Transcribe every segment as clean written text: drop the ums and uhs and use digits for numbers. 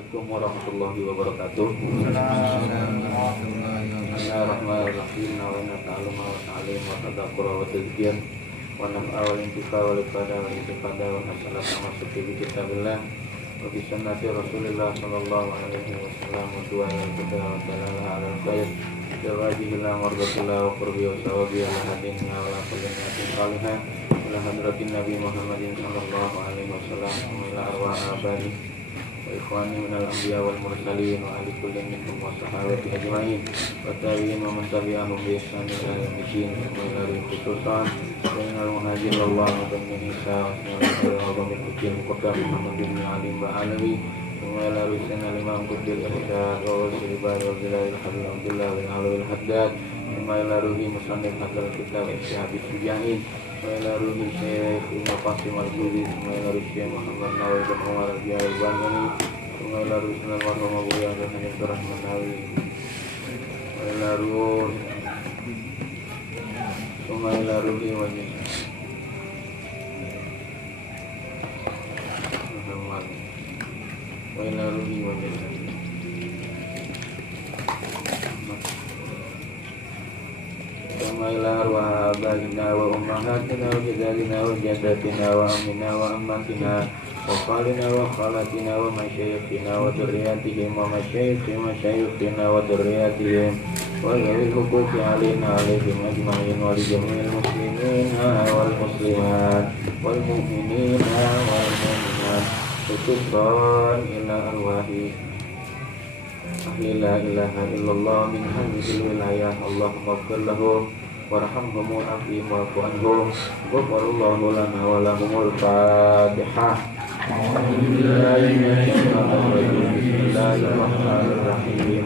Assalamualaikum warahmatullahi wabarakatuh. Bismillahirrahmanirrahim. Wa inna ta'aluma wa ta'alim wa tadakura wa tazkir wa naf'a wa intifa wa lipada wa intifada wa nasalata wa suki bi kitabillah wa bi sunnati rasulillah sallallahu alaihi wasallam wa du'a al-kita wa talala ala al-khair jawajihillah warbatullah wa qurbi wa sawabi ala hadinna wa ala kulliyatin salihah ila hadratin nabi Muhammadin sallallahu alaihi wasallam wa ila arwah abadi ikhwani minal anbiya wal mursalin wa ali kullin minkum wa sahabati ajma'in wa tabi'in wa man tabi'ahum bi ihsan ila yaumil din wa ila khususan wa minal muhajirin wallahu wa Isa wa min kutil muqaddam Muhammad bin Ali wa alawi wa ila rusul al-imam qudil irsyad wa sirba wa bilal habib Abdullah bin Alwi al-Haddad wa ila ruhi musannif hadal kitab isyab bijahin wa ila ruhi syekh Ibnu Qasim al-Juri wa ila ruhi Syekh Muhammad Nawawi bin Umar al-Jawani wa ila ruhi Sunan Marhum Abu Yahya bin Rahman Nawawi wa ila ruhi wa ila ruhi wa Muhammad wa ila ruhi wa wa ila arwah abaina wa ummahatina wa jadalina wa jaddatina wa amina wa ammatina wa khalina wa khalatina wa masyayikhina wa dhurriyyatihim wa masyayikhina wa dhurriyyatihim wa zawil huquqi alaina alaihim ajma'in wa li jami'il muslimina wal muslimat wal mu'minina wal mu'minat khususan ila arwahi ahli la ilaha illallah min hadhil wilayah Allahumma ighfir lahum warhamhum wa'afihim wa'fu anhum ghafarallahu lana wa lahumul fatihah. Bismillahirrahmanirrahim.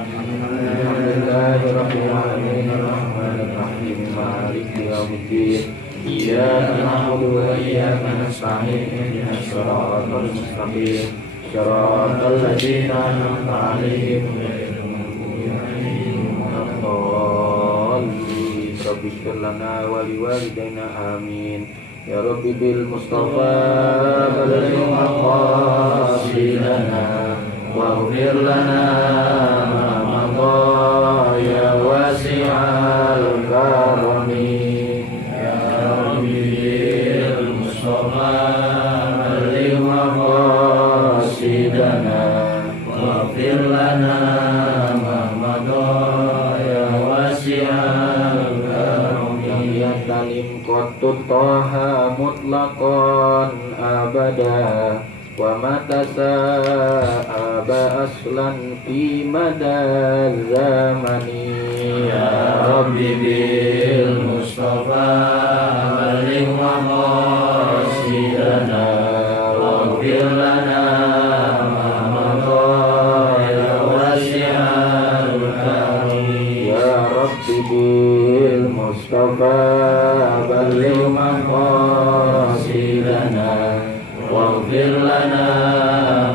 Alhamdulillahirabbil alamin arrahmanir rahim maliki yaumiddin iyyaka na'budu wa iyyaka nasta'in ihdinas siratal mustaqim siratal ladzina an'amta 'alaihim ghairil maghdubi 'alaihim waladdallin. Rabbighfir lana wa liwalidayna amin. Ya Rabbi bil Mustafa balligh maqasidana waghfir lana ma madha ya wasi'al karami. Ya Rabbi bil Mustafa balligh maqasidana waghfir lana ma madha ya wasi'al karami. Ya talim qatut taha mutlaqan abada wa matasa aba aslan fi madal zamani. Ya Rabbi bil Mustafa balligh maqasidana waghfir lana ma madha ya wasi'al karim. Ya Rabbi bil Mustafa balligh maqasidana waghfir lana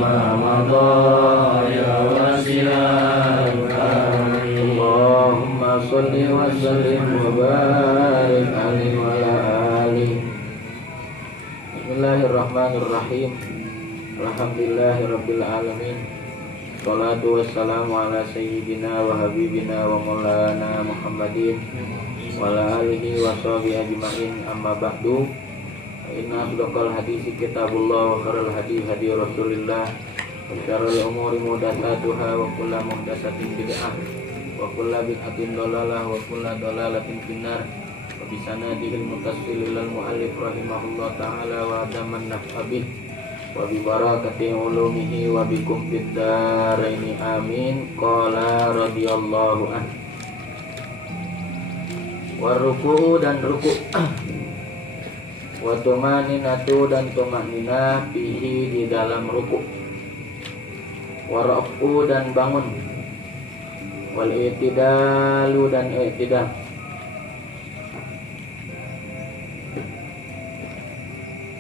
ma madha ya wasi'al karim. Allahumma shalli wa sallim wa barik alaihi wa ala alihi. Bismillahirrahmanirrahim. Alhamdulillahirabbil alamin. Shalatu wassalamu ala sayyidina wa habibina wa maulana Muhammadin wa ala alihi wa sahbihi ajma'in. Amma ba'du. Inna asdaqal hadisi kitabullah wa khairal hadi hadi Rasulillah wa syarrul umuri muhdatsatuha wa kullu muhdatsatin bid'ah wa kullu bid'atin dhalalah wa kullu dhalalatin finnar. Wa bisanadihil mutassil lil muallif rahimahullah ta'ala wa adaman naf'abih wa bi barakati ulumihi wa bikum fid dharaini amin. Qala radhiyallahu anhu. Waruku dan ruku wa tumaninatu dan tumanina fihi di dalam ruku, warafu dan bangun, wal i'tidalu dan i'tidal,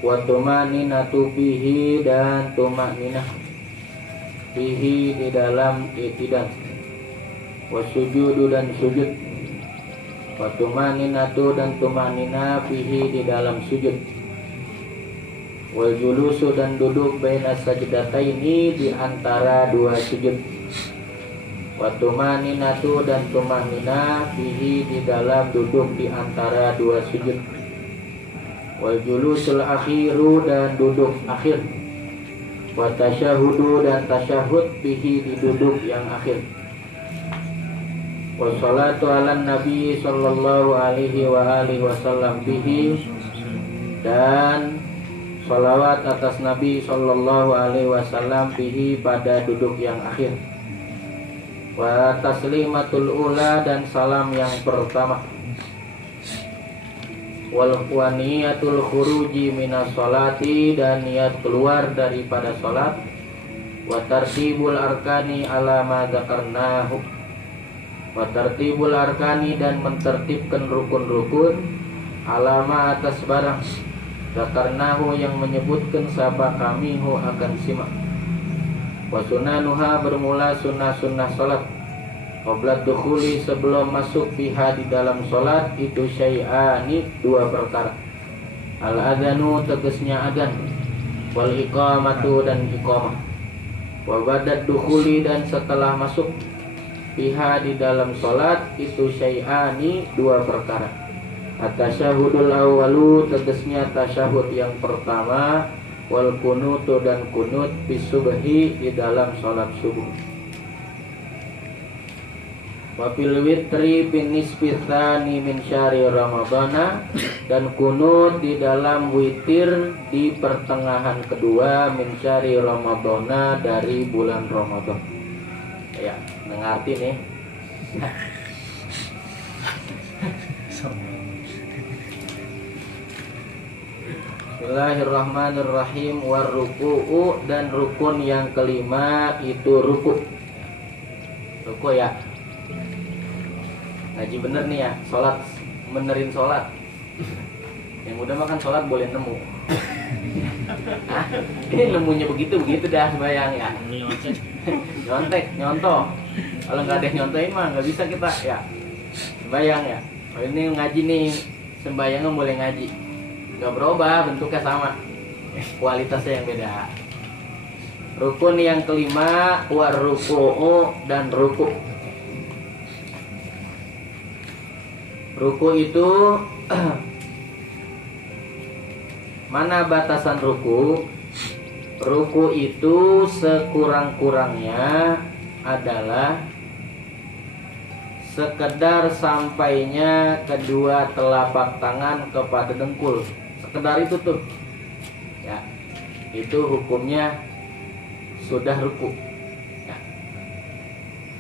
wa tumaninatu fihi dan tumaninah fihi di dalam i'tidal, wa sujudu dan sujud, wa tumaninatu dan tumanina fihi di dalam sujud, Wal julusu dan duduk baina sajdataini di antara dua sujud. Wa tumaninatu dan tumanina fihi di dalam duduk di antara dua sujud. Wal julusul akhiru dan duduk akhir. Wa tasyahudu dan tasyahud fihi di duduk yang akhir. Wa salatu ala nabi sallallahu alaihi wa alihi wasallam fihi dan salawat atas Nabi sallallahu alaihi wasallam fihi pada duduk yang akhir. Wa taslimatul ula dan salam yang pertama. Wal niyatul khuruji minas sholati dan niat keluar daripada salat. Wa tartibul arkani ala ma dzakarnahu. Wa tartibul arkani dan mentertibkan rukun-rukun alama atas barang dzakarnahu yang menyebutkan sapa kami hu akan simak. Wa sunanuha bermula sunnah-sunnah salat. Qabla dukhuli sebelum masuk fiha di dalam salat itu syai'ani dua perkara. Al adzanu tegasnya adzan. Wal iqamatu dan iqamah. Wa ba'da dukhuli dan setelah masuk fiha di dalam salat itu syai'ani dua perkara. At-tasyahudul awwalu tegasnya tasyahud yang pertama. Wal kunutu dan kunut bisubhi di dalam salat subuh. Wa fil witri bin nisbitsani min syahri ramadhana dan kunut di dalam witir di pertengahan kedua min syahri ramadhana dari bulan Ramadan. Ya, ngerti nih. Bismillahirrahmanirrahim. Warruku'u dan rukun yang kelima itu ruku. Ruku ya. Ngaji bener nih ya, sholat, benerin sholat. Yang udah makan sholat boleh nemu. Hah? Ini nemunya begitu dah sembahyang ya. Nyontek, nyontoh. Kalau nggak ada yang nyontohin mah nggak bisa kita ya. Sembahyang ya. Kalau ini ngaji nih, sembahyangnya boleh ngaji. Nggak berubah, bentuknya sama, kualitasnya yang beda. Rukun yang kelima warruku'u dan ruku. Ruku itu mana batasan ruku? Ruku itu sekurang-kurangnya adalah sekedar sampainya kedua telapak tangan kepada dengkul. Sekedar itu tuh ya, itu hukumnya sudah ruku ya.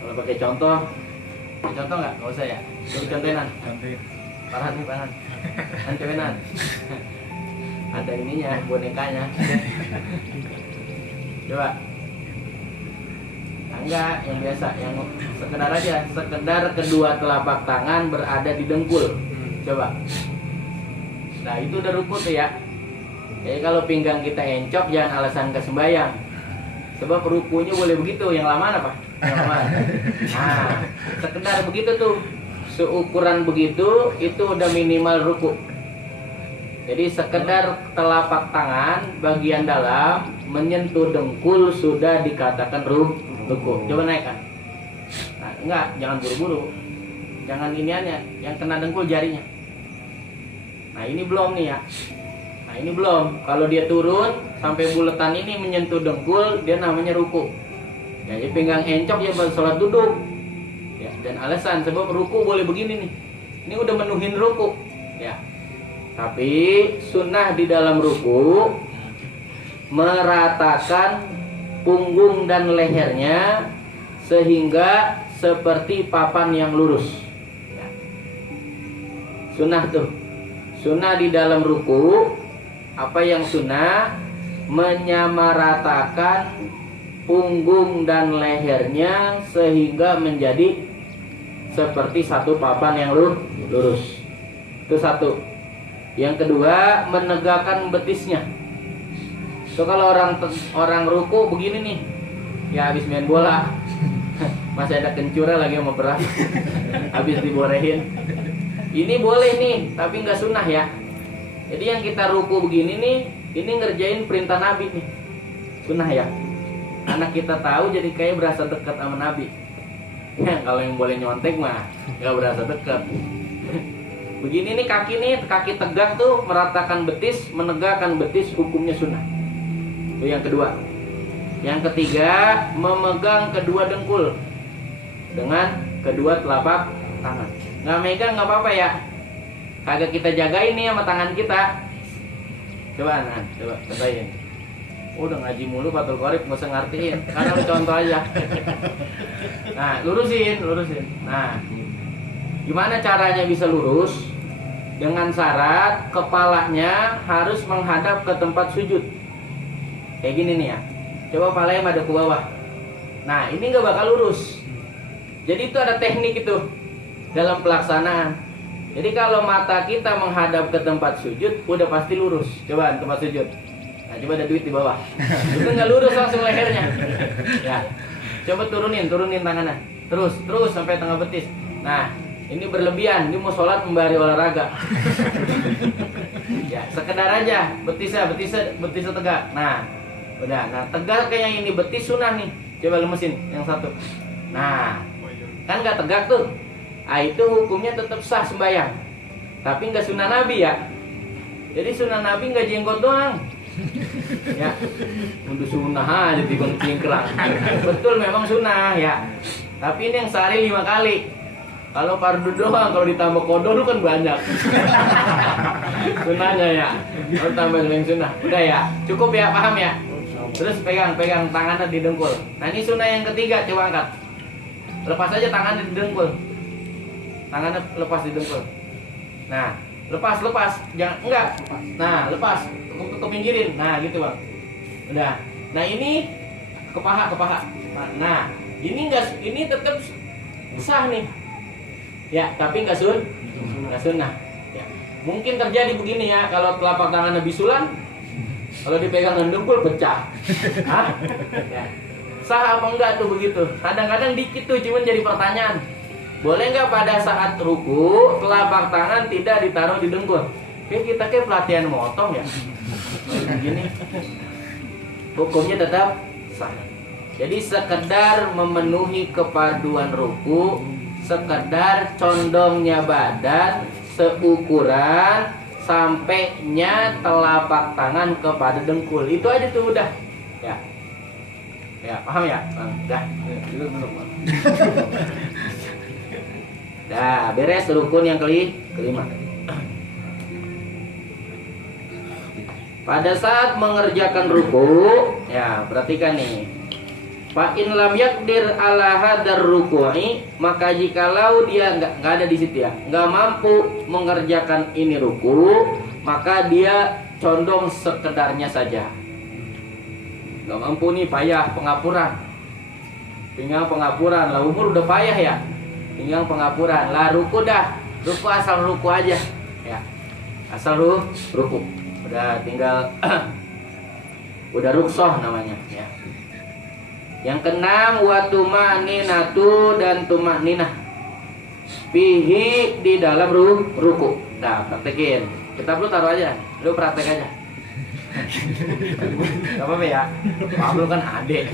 Kalau pakai contoh nggak usah ya. Jadi contohinan parhan antenan ada ininya, bonekanya. Coba enggak, yang biasa, yang sekedar aja, sekedar kedua telapak tangan berada di dengkul. Coba. Nah itu udah ruku tuh ya. Jadi kalau pinggang kita encok jangan alasan ke sembahyang. Sebab rukunya boleh begitu, yang lama apa? Yang lama. Nah, sekedar begitu tuh, seukuran begitu itu udah minimal ruku. Jadi sekedar telapak tangan bagian dalam menyentuh dengkul sudah dikatakan ruku. Coba naikkan. Nah, enggak, jangan buru-buru. Jangan iniannya, yang kena dengkul jarinya. Nah ini belum nih ya. Nah ini belum. Kalau dia turun sampai buletan ini menyentuh dengkul, dia namanya ruku. Ya, jadi pinggang encok ya pada sholat duduk. Ya, dan alasan sebab ruku boleh begini nih. Ini udah menuhin ruku. Ya. Tapi sunnah di dalam ruku meratakan punggung dan lehernya sehingga seperti papan yang lurus. Ya. Sunnah tuh. Sunnah di dalam ruku, apa yang sunnah? Menyamaratakan punggung dan lehernya sehingga menjadi seperti satu papan yang lurus. Itu satu. Yang kedua, menegakkan betisnya. So kalau orang ruku begini nih, ya habis main bola, masih ada kencurnya lagi sama beras, habis diborehin. Ini boleh nih, tapi nggak sunnah ya. Jadi yang kita ruku begini nih, ini ngerjain perintah Nabi nih. Sunnah ya. Anak kita tahu jadi kayak berasa dekat sama Nabi. Ya, kalau yang boleh nyontek mah nggak berasa dekat. Begini nih, kaki tegak tuh, meratakan betis, menegakkan betis, hukumnya sunnah. Itu yang kedua. Yang ketiga, memegang kedua dengkul dengan kedua telapak tangan. Nggak megang nggak apa-apa ya. Kagak kita jagain nih sama tangan kita. Coba contohin. Udah ngaji mulu Fathul Qorib, nggak usah ngertiin. Karena contoh aja. Nah, lurusin. Nah, gimana caranya bisa lurus? Dengan syarat kepalanya harus menghadap ke tempat sujud. Kayak gini nih ya. Coba kepalanya madep ke bawah. Nah, ini nggak bakal lurus. Jadi itu ada teknik itu dalam pelaksanaan. Jadi kalau mata kita menghadap ke tempat sujud, udah pasti lurus. Coba tempat sujud. Nah, coba ada duit di bawah. Itu nggak lurus langsung lehernya. Ya, coba turunin tangannya. Terus sampai tengah betis. Nah, ini berlebihan. Ini mau sholat membari olahraga. Ya, sekedar aja betisnya tegak. Nah, udah. Nah, tegak kayak yang ini betis sunnah nih. Coba lemesin yang satu. Nah, kan nggak tegak tuh. Ah, itu hukumnya tetap sah sembahyang. Tapi nggak sunnah Nabi ya. Jadi sunnah Nabi nggak jenggot doang. Ya, untuk sunnah aja cingkrang. Betul memang sunnah ya. Tapi ini yang sehari 5 kali. Kalau fardu doang, kalau ditambah kodol kan banyak. Sunnahnya ya. Kalau tambah yang sunnah. Udah ya, cukup ya, paham ya. Terus pegang tangannya di dengkul. Nah, ini sunnah yang ketiga, coba angkat. Lepas aja tangannya di dengkul. Tangannya lepas di dengkul. Nah, lepas. Jangan enggak. Nah, lepas. Ke pinggirin. Nah, gitu, Bang. Udah. Nah, ini ke paha. Nah, ini tetap sah nih. Ya, tapi enggak sunnah. Ya. Mungkin terjadi begini ya, kalau telapak tangannya bisulan, kalau dipegang dengan dengkul pecah. Hah? Ya. Sah apa enggak tuh begitu? Kadang-kadang dikit tuh, cuman jadi pertanyaan. Boleh nggak pada saat ruku telapak tangan tidak ditaruh di dengkul? Kita kayak pelatihan motong ya. Begini. Hukumnya tetap sah. Jadi sekedar memenuhi kepaduan ruku, sekedar condongnya badan seukuran sampainya telapak tangan kepada dengkul. Itu aja tuh udah. Ya. Ya, paham ya? Udah. Nah, beres rukun yang kelima. Pada saat mengerjakan ruku, ya perhatikan nih. Fa in lam yaqdir ala hadar ruku'i, maka jikalau dia nggak ada di situ ya, nggak mampu mengerjakan ini ruku, maka dia condong sekedarnya saja. Nggak mampu nih, payah pengapuran. Tinggal pengapuran, lah umur udah payah ya. Tinggal pengapuran, lah ruku dah. Ruku asal ruku aja. Ya. Asal ruku. Udah tinggal udah ruksoh namanya ya. Yang keenam, wa tumaninatu dan tumaninah fihi di dalam ruku. Nah, praktekin. Kita perlu taruh aja. Lu praktek aja. Gak apa-apa ya. Pablo kan adek.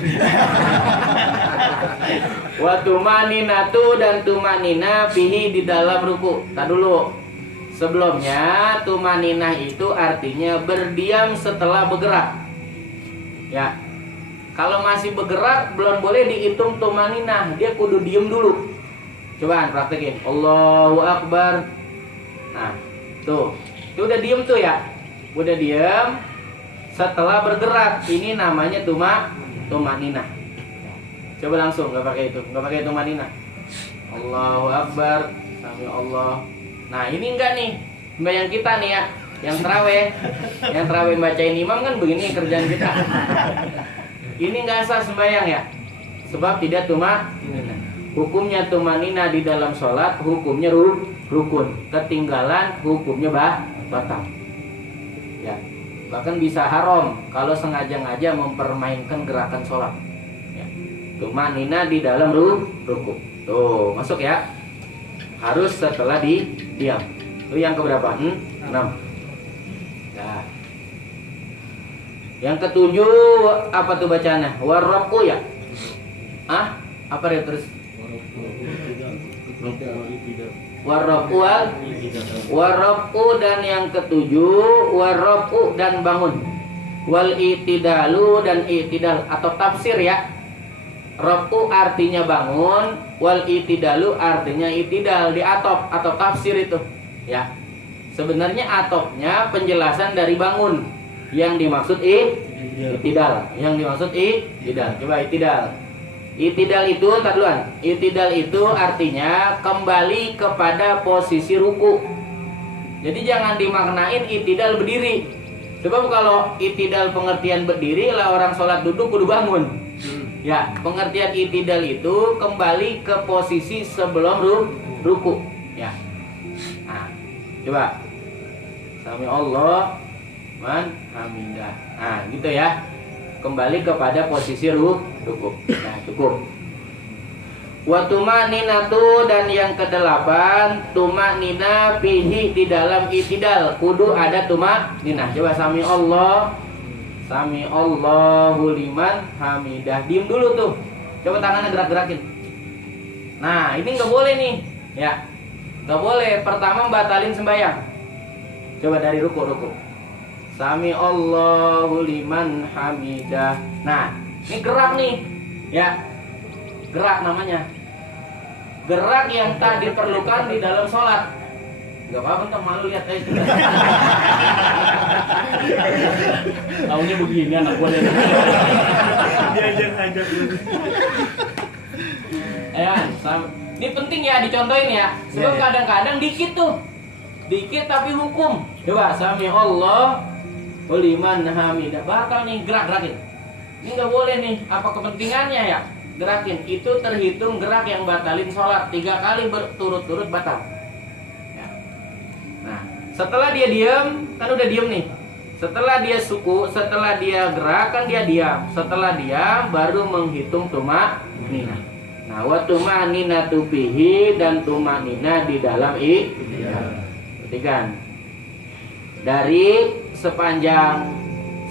Wa tumaninatu dan tumanina fihi di dalam ruku. Tar dulu. Sebelumnya tumaninah itu artinya berdiam setelah bergerak. Ya. Kalau masih bergerak belum boleh dihitung tumaninah, dia kudu diem dulu. Coba praktekin. Allahu Akbar. Nah, tuh. Itu udah diem tuh ya. Udah diem. Setelah bergerak, ini namanya tumaninah. Coba langsung, nggak pakai itu, nggak pakai tumaninah. Allahu Akbar, sami Allah. Nah, ini enggak nih, sembahyang kita nih ya, yang terawih bacain imam kan begini kerjaan kita. Ini nggak sah sembahyang ya, sebab tidak tumaninah. Hukumnya tumaninah di dalam sholat, hukumnya rukun. Ketinggalan, hukumnya batal. Ya. Bahkan bisa haram kalau sengaja-ngaja mempermainkan gerakan sholat. Ya. Tumanina di dalam ruku. Tuh, masuk ya. Harus setelah diam. Itu yang keberapa? 6. Yang ketujuh apa tuh bacanya? Warraku ya? Apa dia terus? Warraku dan yang ketujuh warraku dan bangun. Wal itidalu dan itidal atau tafsir ya. Raku artinya bangun, wal itidalu artinya itidal, di atop atau tafsir itu ya. Sebenarnya atopnya penjelasan dari bangun. Yang dimaksud itidal. Yang dimaksud itidal. Coba itidal. Itidal itu, entar duluan. Itidal itu artinya kembali kepada posisi ruku. Jadi jangan dimaknain itidal berdiri. Sebab kalau itidal pengertian berdiri lah orang sholat duduk kudu bangun. Ya, pengertian itidal itu kembali ke posisi sebelum ruku. Ya. Nah, coba. Sami Allah man hamidah. Nah, gitu ya. Kembali kepada posisi ruku. Nah, cukup. Wa tumaninatu dan yang kedelapan tumanina fihi di dalam itidal kudu ada tumaninah. Coba sami Allah. Sami Allahu liman hamidah. Diem dulu tuh. Coba tangannya gerak-gerakin. Nah, ini nggak boleh nih. Ya. Nggak boleh. Pertama batalin sembahyang. Coba dari ruku. Sami Allahu liman hamidah. Nah, ini gerak nih. Ya. Gerak namanya. Gerak yang tak diperlukan di dalam sholat. Gak apa-apa, entah malu lihat aja. Taunya begini anak gue deh. Diajak-ajak dulu. Ini penting ya dicontohin ya. Sebab kadang-kadang dikit tuh. Dikit tapi hukum. Coba sami Allah liman hamidah. Batal nih gerak-gerakin. Ini gak boleh nih. Apa kepentingannya ya? Gerakin. Itu terhitung gerak yang batalin sholat. 3 kali berturut-turut batal. Nah, setelah dia diam, kan udah diam nih. Setelah dia suku, setelah dia gerak kan dia diam. Setelah diam baru menghitung tumanina. Nah, wa tumaninatu fihi dan tumanina di dalam perhatikan. Dari sepanjang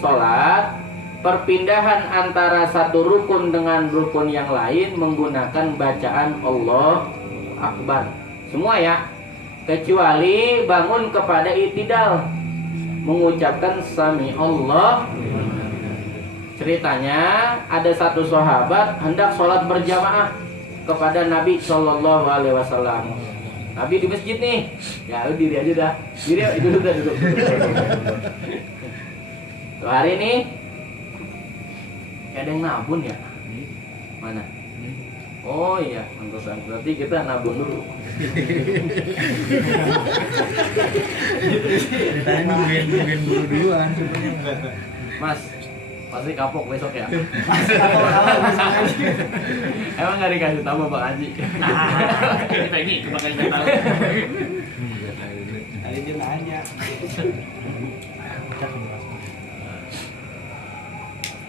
sholat, perpindahan antara satu rukun dengan rukun yang lain menggunakan bacaan Allah Akbar. Semua ya. Kecuali bangun kepada itidal mengucapkan sami Allah. Ceritanya ada satu sahabat hendak sholat berjamaah kepada Nabi Shallallahu Alaihi Wasallam. Nabi di masjid nih, ya lu diri aja dah, duduk. Hari ini ada yang nabun ya? Mana? Oh iya, pantesan. Berarti kita nabung dulu. Ceritanya nungguin buru duluan. Mas, pasti kapok besok ya? Emang nggak dikasih tahu Bang Haji? Ini Peggy, kebakar kita tahu. Tadi dia nanya.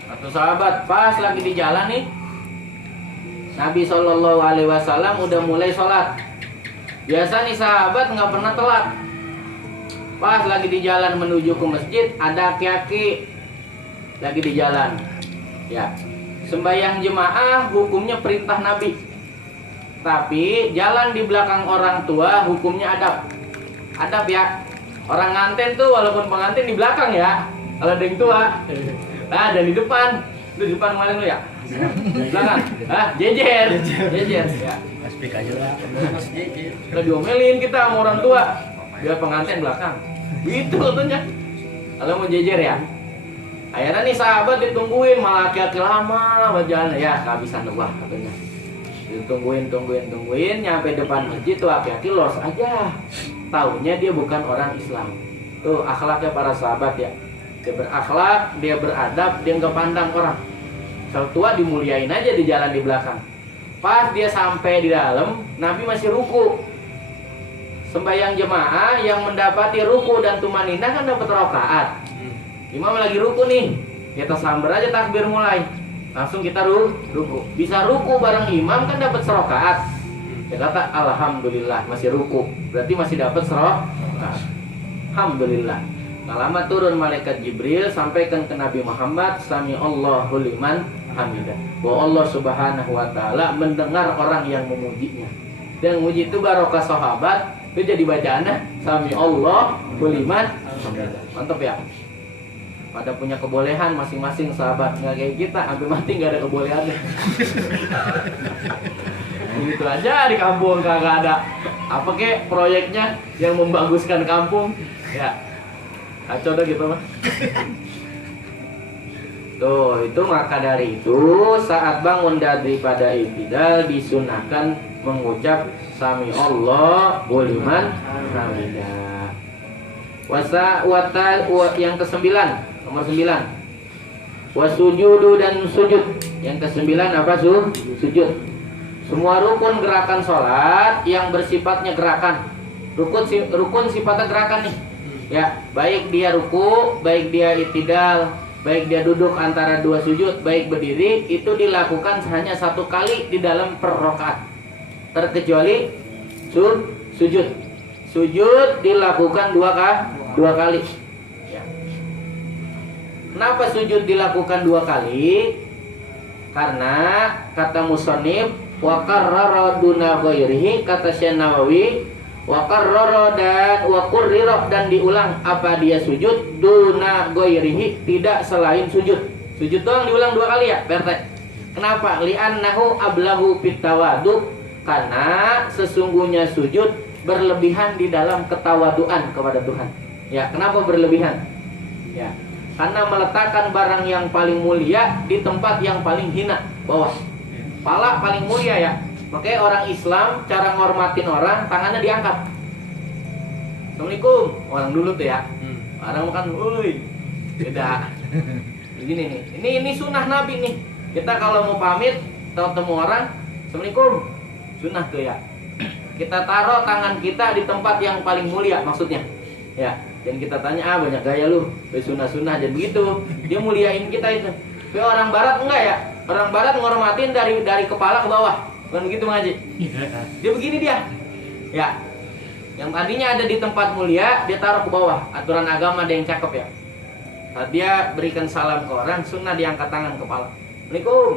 Satu sahabat pas lagi di jalan nih, Nabi Shallallahu Alaihi Wasallam udah mulai sholat. Biasa nih sahabat nggak pernah telat. Pas lagi di jalan menuju ke masjid, ada aki-aki lagi di jalan. Ya, sembahyang jemaah hukumnya perintah Nabi. Tapi jalan di belakang orang tua hukumnya adab. Adab ya. Orang nganten tuh walaupun pengantin di belakang ya. Kalau ada yang tua. Nah, dan di depan. Di depan kemarin lu ya. Belakang. Jejer ya. Speak aja lah. Udah diomelin kita sama orang tua. Biar pengantin belakang. Gitu katanya. Kalau mau jejer ya. Akhirnya nih sahabat ditungguin, malah laki-laki lama berjalan. Ya, kehabisan doa katanya. Ditungguin, nyampe depan masjid tuh laki-laki los aja. Taunya dia bukan orang Islam. Tuh akhlaknya para sahabat ya. Dia berakhlak, dia beradab, dia nggak pandang orang. Tua dimuliain aja di jalan di belakang. Pas dia sampai di dalam, Nabi masih ruku. Sembahyang jemaah yang mendapati ruku dan tumanina kan dapat rakaat. Imam lagi ruku nih, kita sambar aja takbir mulai. Langsung kita ruku. Bisa ruku bareng imam kan dapat serakaat. Kita kata alhamdulillah masih ruku. Berarti masih dapat serakaat. Alhamdulillah. Nah, lama turun malaikat Jibril sampaikan ke Nabi Muhammad, sami Allahu liman hamidah, bahwa Allah Subhanahu wa taala mendengar orang yang memujinya. Dan memuji itu barokah sahabat, itu jadi bacaannya sami Allahu liman hamidah. Mantap ya. Pada punya kebolehan masing-masing sahabat, nggak kayak kita sampai mati nggak ada kebolehannya. Gitu aja di kampung kagak ada apa kek proyeknya yang membaguskan kampung ya. Kacau dah gitu mah. Tuh, itu maka dari itu saat bangun daripada i'tidal disunahkan mengucap sami Allahu liman hamidah. Yang ke-9, nomor 9. Wasujudu dan sujud. Yang ke-9 apa sujud. Semua rukun gerakan sholat yang bersifatnya gerakan. Rukun sifatnya gerakan nih. Ya, baik dia ruku, baik dia i'tidal, baik dia duduk antara dua sujud, baik berdiri, itu dilakukan hanya 1 kali di dalam per rakaat. Terkecuali sujud. Sujud dilakukan 2 kali. Ya. Kenapa sujud dilakukan 2 kali? Karena kata musannif wa qarrara duna ghairihi, kata Syekh Nawawi, wa qarrara dan diulang apa dia sujud duna ghairihi, tidak selain sujud. Sujud doang diulang 2 kali ya, PRT. Kenapa? Li'annahu ablahu pitawadu, karena sesungguhnya sujud berlebihan di dalam ketawaduan kepada Tuhan. Ya, kenapa berlebihan? Ya, karena meletakkan barang yang paling mulia di tempat yang paling hina, bawah. Pala paling mulia ya. Makanya orang Islam cara ngormatin orang tangannya diangkat. Assalamualaikum. Orang dulu tuh ya. Orang makan, "Uy." Beda. Begini nih. Ini sunnah Nabi nih. Kita kalau mau pamit ketemu orang, "Assalamualaikum." Sunnah tuh ya. Kita taruh tangan kita di tempat yang paling mulia maksudnya. Ya. Dan kita tanya, banyak gaya lu. Sunnah-sunnah dan begitu. Dia muliain kita itu. Tapi orang barat enggak ya? Orang barat ngormatin dari kepala ke bawah. Bukan begitu ngaji. Dia begini dia. Ya. Yang tadinya ada di tempat mulia, dia taruh ke bawah. Aturan agama ada yang cakep ya. Saat dia berikan salam ke orang, sunnah diangkat tangan kepala. Assalamualaikum.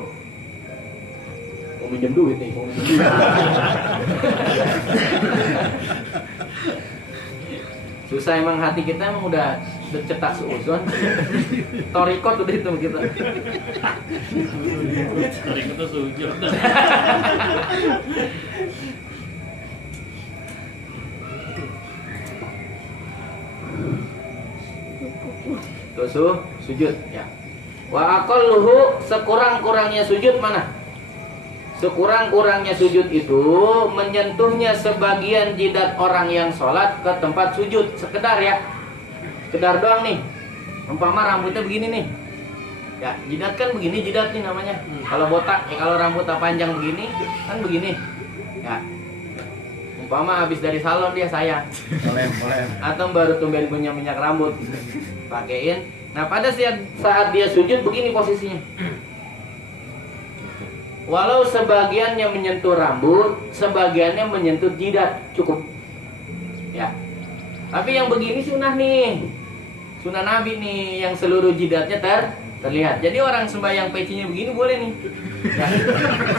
Mau minjem duit nih. Susah emang, hati kita emang udah cetak seuzon. Torikot udah itu kita. Torikot tuh seuzon. Tuh sujud ya. Wa aqalluhu, sekurang-kurangnya sujud mana? Sekurang-kurangnya sujud itu menyentuhnya sebagian jidat orang yang sholat ke tempat sujud. Sekedar ya, sekedar doang nih. Umpama rambutnya begini nih. Ya, jidat kan begini, jidat nih namanya. Kalau botak, ya kalau rambutnya panjang begini, kan begini. Ya. Umpama habis dari salon dia sayang. Boleh. Atau baru tumben punya minyak rambut. Pakein. Nah, pada saat dia sujud begini posisinya. Walau sebagiannya menyentuh rambut, sebagiannya menyentuh jidat, cukup. Ya. Tapi yang begini sunnah nih. Sunnah Nabi nih, yang seluruh jidatnya terlihat. Jadi orang sembahyang pecinya begini boleh nih. Ya.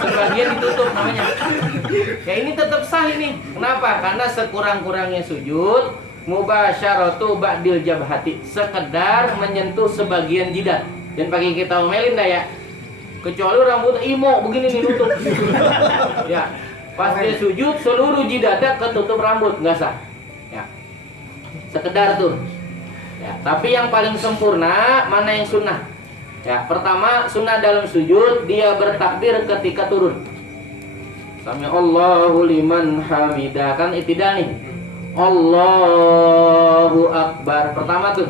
Sebagian ditutup namanya. Ya, ini tetap sah ini. Kenapa? Karena sekurang-kurangnya sujud mubasyaratu ba'dil jabhati, sekedar menyentuh sebagian jidat. Dan pakai kita omelin dah ya. Kecuali rambut imo begini nih nutup. Ya, pas dia sujud seluruh jidatnya ketutup rambut, nggak sah. Ya, sekedar tuh. Ya, tapi yang paling sempurna mana yang sunnah? Ya, pertama sunnah dalam sujud dia bertakbir ketika turun. Sami Allahu liman hamidah, kan i'tidal nih. Allahu akbar. Pertama tuh.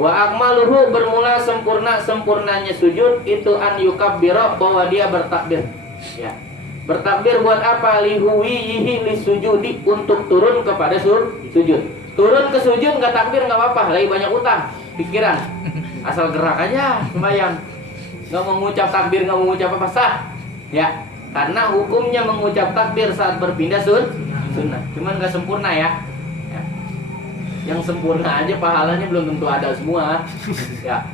Wa akmaluhu, bermula sempurnanya sujud itu an yukabbira, bahwa dia bertakbir. Ya. Bertakbir buat apa? Lihuwihi lisujudi, untuk turun kepada sujud. Turun ke sujud nggak takbir nggak apa-apa, lagi banyak utang pikiran. Asal gerak aja sembahyang. Nggak mengucap takbir, nggak mengucap apa sah. Ya. Karena hukumnya mengucap takbir saat berpindah sunnah. Cuman nggak sempurna ya. Yang sempurna aja pahalanya belum tentu ada semua. Ya.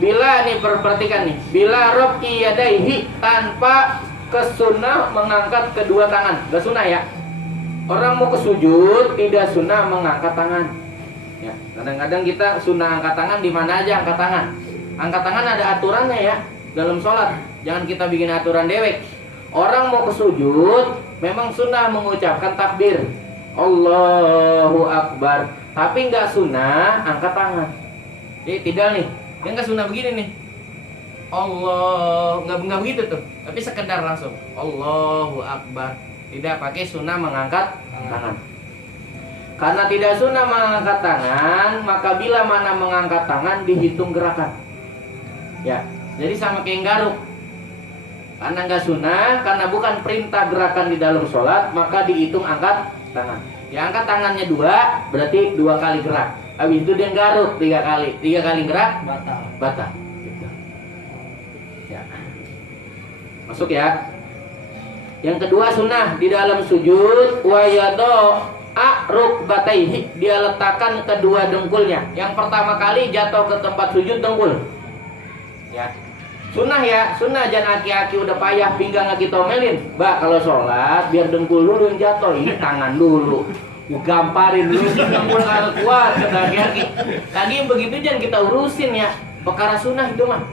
Bila nih perhatikan nih, bila raf'i yadaihi tanpa kesunah mengangkat kedua tangan, gak sunnah ya. Orang mau ke sujud tidak sunnah mengangkat tangan. Ya, kadang-kadang kita sunnah angkat tangan di mana aja angkat tangan. Angkat tangan ada aturannya ya dalam sholat. Jangan kita bikin aturan dewek. Orang mau ke sujud memang sunnah mengucapkan takbir Allahu Akbar, tapi nggak sunnah angkat tangan. Jadi tidak nih. Yang nggak sunnah begini nih, Allah nggak begitu tuh, tapi sekedar langsung Allahu Akbar, tidak pakai sunnah mengangkat tangan. Karena tidak sunnah mengangkat tangan, maka bila mana mengangkat tangan dihitung gerakan. Ya, jadi sama kayak garuk. Karena nggak sunnah, karena bukan perintah gerakan di dalam sholat, maka dihitung angkat tangan. Ya angkat tangannya 2, berarti 2 kali gerak. Habis itu dia garuk 3 kali. 3 kali gerak batal. Gitu. Ya. Masuk ya. Yang kedua sunnah di dalam sujud wa yado rukbataihi, dia letakkan kedua dengkulnya. Yang pertama kali jatuh ke tempat sujud dengkul. Ya. Sunnah ya, sunnah jangan aki-aki udah payah pinggang lagi tomelin. Mbak kalau sholat biar dengkul dulu yang jatuh, ini tangan dulu. Gamparin dulu dengkul kuat ke aki-aki. Tadi begitu jangan kita urusin ya. Perkara sunnah itu mah.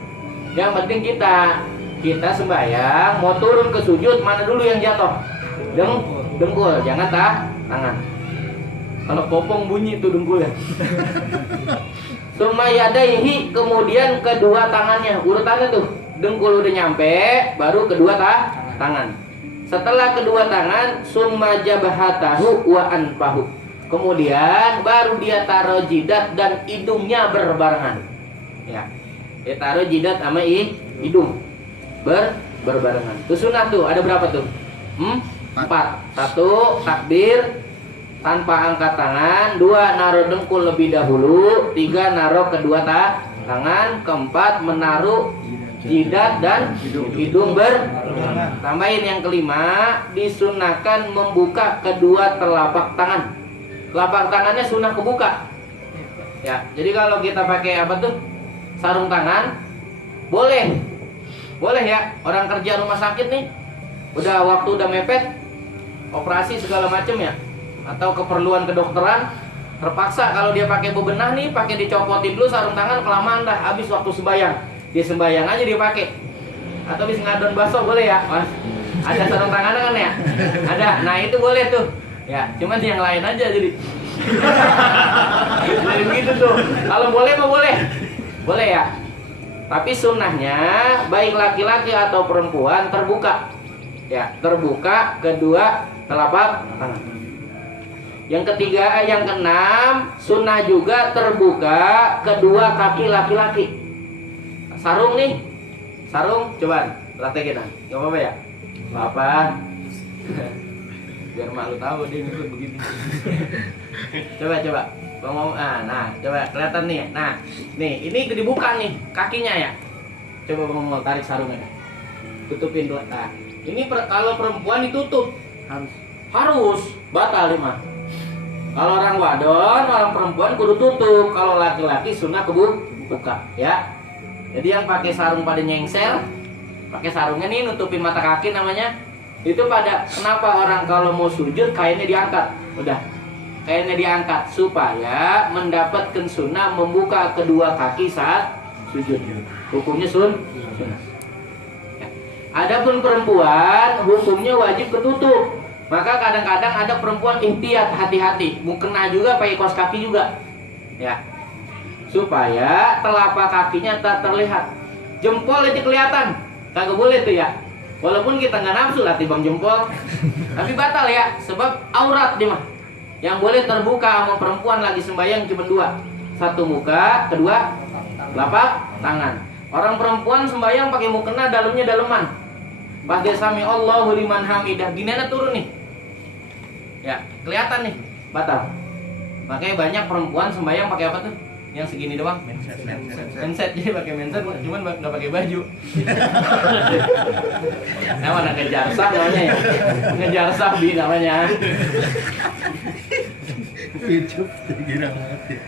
Yang penting kita sembahyang mau turun ke sujud mana dulu yang jatuh? Dengkul, jangan tangan. Kalau popong bunyi itu dengkulnya. Sumayadaihi, kemudian kedua tangannya urutannya tuh, dengkul udah nyampe, baru kedua tangan. Setelah kedua tangan, summa jabhatahu wa anfahu, kemudian baru dia taruh jidat dan hidungnya berbarengan. Ya, dia taruh jidat sama hidung berbarengan. Itu sunnah tuh, ada berapa tuh? 4. 1 takbir tanpa angkat tangan, 2 naruh dengkul lebih dahulu, 3 naruh kedua tangan, 4 menaruh jidat dan hidung tambahin yang kelima, disunahkan membuka kedua telapak tangan. Telapak tangannya sunnah kebuka. Ya, jadi kalau kita pakai apa tuh? Sarung tangan, boleh ya. Orang kerja rumah sakit nih, waktu udah mepet, operasi segala macem ya, atau keperluan kedokteran, terpaksa kalau dia pakai bebenah nih, pakai dicopotin dulu sarung tangan, kelamaan dah, habis waktu sembayang. Dia sembayang aja dia pakai. Atau habis ngadon bakso boleh ya, Mas? Ada sarung tangan kan ya? Ada. Nah, itu boleh tuh. Ya, cuman yang lain aja jadi. Jadi begitu tuh. Kalau boleh mah boleh. Boleh ya. Tapi sunnahnya baik laki-laki atau perempuan terbuka. Ya, terbuka kedua telapak tangan. Yang ketiga, yang keenam, sunnah juga terbuka kedua kaki laki-laki. Sarung nih, sarung coba praktekin, nggak apa-apa ya? Apa? Biar mak lu tahu dia ngikut begitu. Coba, ngomong, nah, coba kelihatan nih, nah, nih, ini dibuka nih kakinya ya. Coba ngomong tarik sarungnya, tutupin dulu. Nah, ini kalau perempuan ditutup, harus batal nih mah. Kalau orang wadon, orang perempuan kudu tutup. Kalau laki-laki sunnah buka, ya. Jadi yang pakai sarung pada nyengsel, pakai sarungnya nih nutupin mata kaki namanya. Itu kenapa orang kalau mau sujud kainnya diangkat, udah kainnya diangkat supaya mendapatkan sunnah membuka kedua kaki saat sujud. Hukumnya sunnah. Ya. Adapun perempuan hukumnya wajib ketutup. Maka kadang-kadang ada perempuan ihtiyat, hati-hati, mukena juga pakai kaos kaki juga, ya, supaya telapak kakinya tak terlihat. Jempol itu kelihatan, kagak boleh tuh ya. Walaupun kita nggak nafsu lah tibang jempol, tapi batal ya, sebab aurat dia mah. Yang boleh terbuka sama perempuan lagi sembahyang cuma 2, 1 muka, 2 telapak tangan. Orang perempuan sembahyang pakai mukena, dalamnya daleman. Pas dia sami Allahu liman hamidah, giniannya turun nih. Ya, kelihatan nih, batal. Makanya banyak perempuan sembahyang pakai apa tuh? Yang segini doang. Menset, jadi pakai menset, cuman nggak pakai baju. Namanya ngejar sah namanya ya. Ngejar sah bi namanya. Kecap kira mati.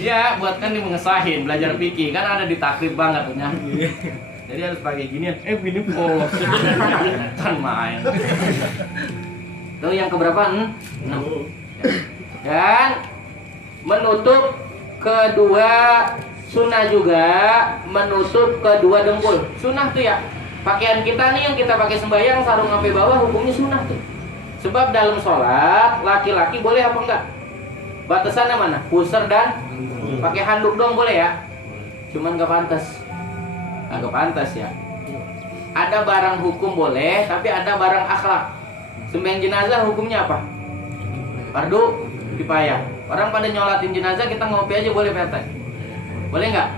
Ya, buat kan ini mengesahin belajar fikih kan ada di takrib banget punya. Jadi harus pakai gini. Gini pos. Kan main. Tuh yang keberapa? 6. Dan menutup kedua sunnah juga, menutup kedua dengkul. Sunnah tuh ya. Pakaian kita nih yang kita pakai sembahyang sarung sampai bawah hukumnya sunnah tuh. Sebab dalam sholat laki-laki boleh apa enggak? Batasannya mana? Pusar dan pakai handuk dong boleh ya? Cuman enggak pantas. Agak pantas ya. Ada barang hukum boleh, tapi ada barang akhlak. Sembahyang jenazah hukumnya apa? Fardu kifayah. Orang pada nyolatin jenazah kita ngopi aja boleh PT? Boleh nggak?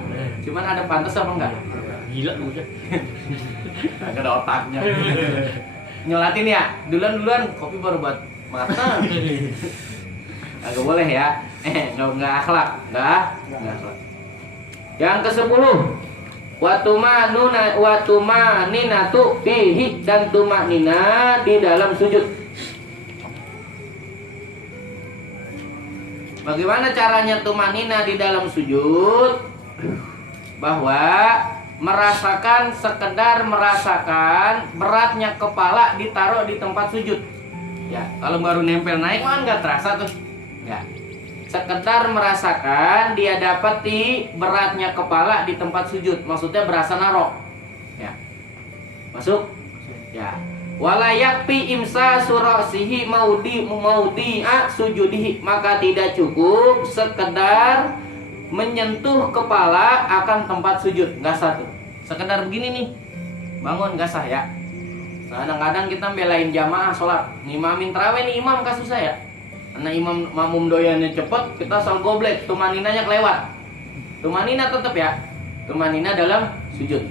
Cuman ada pantas apa enggak? Gila lu ya. Agak ada otaknya. Nyolatin ya? Duluan kopi baru buat mata. Agak boleh ya? Nggak akhlak. Nggak akhlak. Yang ke-10, watumaninatu fihi, dan tumanina di dalam sujud. Bagaimana caranya tumanina di dalam sujud? Bahwa sekedar merasakan beratnya kepala ditaruh di tempat sujud. Ya, kalau baru nempel naik kan nggak terasa tuh. Ya, sekedar merasakan dia dapati beratnya kepala di tempat sujud. Maksudnya berasa narok. Ya, masuk. Ya, walayakpi imsa surasihi maudi'a sujudihi, maka tidak cukup sekedar menyentuh kepala akan tempat sujud, nggak sah tuh. Sekedar begini nih, bangun nggak sah ya. Kadang-kadang kita belain jamaah sholat, ngimamin terawih nih imam kasus saya. Karena imam makmum doyannya cepet, kita asal goblek, tumaninanya kelewat. Tumanina tetap ya, tumanina dalam sujud.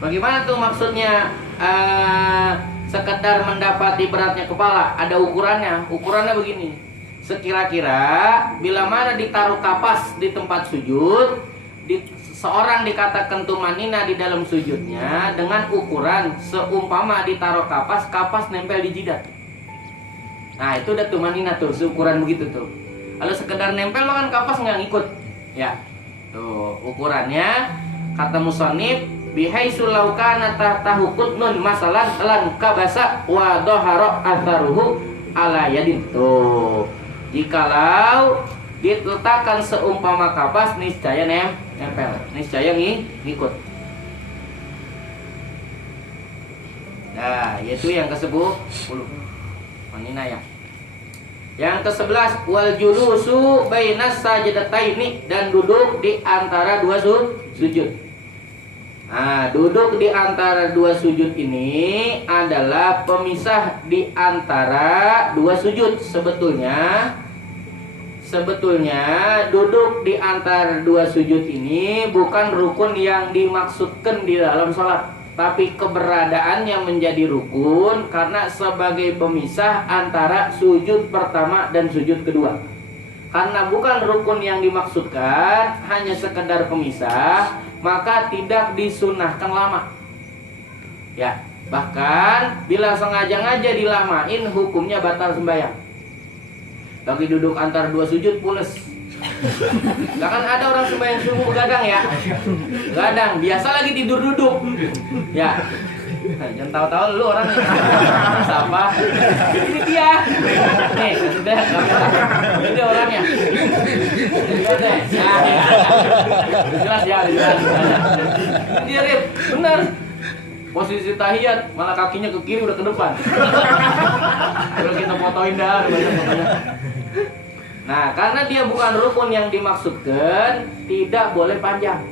Bagaimana tuh maksudnya sekedar mendapati beratnya kepala? Ada ukurannya. Ukurannya begini. Sekira-kira bila mana ditaruh kapas di tempat sujud, seorang dikatakan tumanina di dalam sujudnya dengan ukuran seumpama ditaruh kapas nempel di jidat. Nah itu udah tumanina tuh, seukuran begitu tuh. Kalau sekedar nempel kan kapas nggak ngikut. Ya, tuh ukurannya kata musannif bihaitsu law kana tahtahu qutnun masalan lan kabasa wa dhahara atharuhu ala yadin. Tuh, jikalau diletakkan seumpama kapas niscaya nempel, niscaya ngikut. Nah, yaitu yang ke-10 manina ya. Yang ke-11 wal julusu bainas sajdataini, dan duduk di antara dua sujud. Nah, duduk di antara dua sujud ini adalah pemisah di antara dua sujud. Sebetulnya duduk di antara dua sujud ini bukan rukun yang dimaksudkan di dalam sholat, tapi keberadaannya menjadi rukun karena sebagai pemisah antara sujud pertama dan sujud kedua. Karena bukan rukun yang dimaksudkan, hanya sekedar pemisah, maka tidak disunahkan lama. Ya, bahkan bila sengaja dilamain hukumnya batal sembahyang. Lagi duduk antara dua sujud pules. Gak kan ada orang sembahyang subuh gadang ya? Gadang, biasa lagi tidur duduk. Ya. Jangan tahu-tahu lu orang siapa? Ini dia. Nih, sudah. Ini dia orangnya. Jelas ya. Ini dia Rip, benar. Posisi tahiyat, malah kakinya ke kiri udah ke depan. Kalau kita fotoin dah, banyak fotonya. Nah, karena dia bukan rukun yang dimaksudkan, tidak boleh panjang.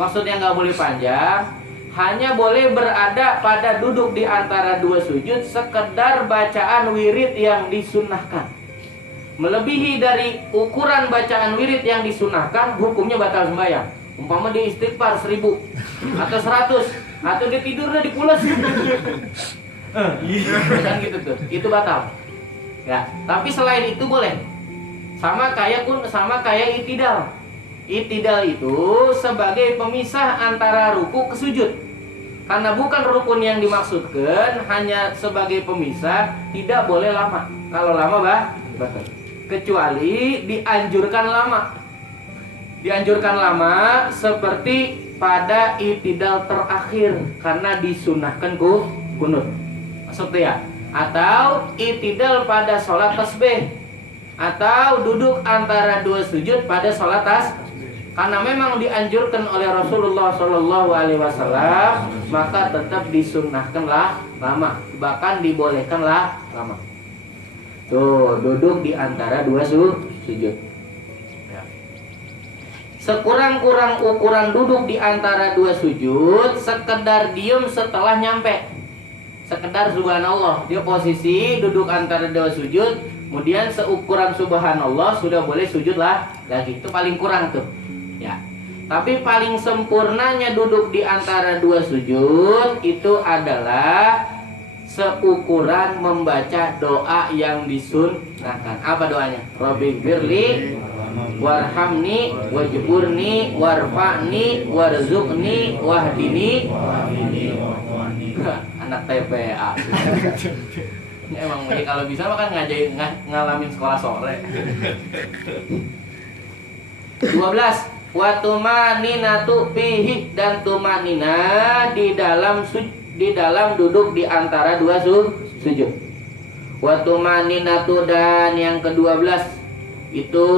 Maksudnya nggak boleh panjang, hanya boleh berada pada duduk di antara dua sujud sekedar bacaan wirid yang disunnahkan. Melebihi dari ukuran bacaan wirid yang disunnahkan, hukumnya batal sembahyang. Umpama dia istighfar 1000 atau 100, atau dia tidurnya di pulas. Kan gitu tuh, itu batal. Ya, tapi selain itu boleh. Sama kayak itidal. Itidal itu sebagai pemisah antara ruku ke sujud. Karena bukan rukun yang dimaksudkan, hanya sebagai pemisah, tidak boleh lama. Kalau lama batal. Kecuali dianjurkan lama. Dianjurkan lama seperti pada itidal terakhir karena disunahkan kunut. Maksudnya, atau itidal pada sholat tasbih, atau duduk antara dua sujud pada sholat karena memang dianjurkan oleh Rasulullah Shallallahu Alaihi Wasallam, maka tetap disunnahkanlah lama, bahkan dibolehkanlah lama. Tuh, duduk di antara dua sujud. Ya. Sekurang-kurang ukuran duduk di antara dua sujud, sekedar diem setelah nyampe. Sekedar subhanallah, dia posisi duduk antara dua sujud. Kemudian seukuran subhanallah sudah boleh sujud lagi. Itu paling kurang tuh. Ya. Tapi paling sempurnanya duduk di antara dua sujud itu adalah seukuran membaca doa yang disunnahkan. Apa doanya? Rabbi firli warhamni wajburni warfa'ni warzuqni wahdini. Anak TPA. Emang kalau bisa mah kan ngalamin sekolah sore. 12. Wa tumaninatu fihi, dan tumanina di dalam duduk di antara dua sujud. Wa tumaninatu, dan yang ke-12 itu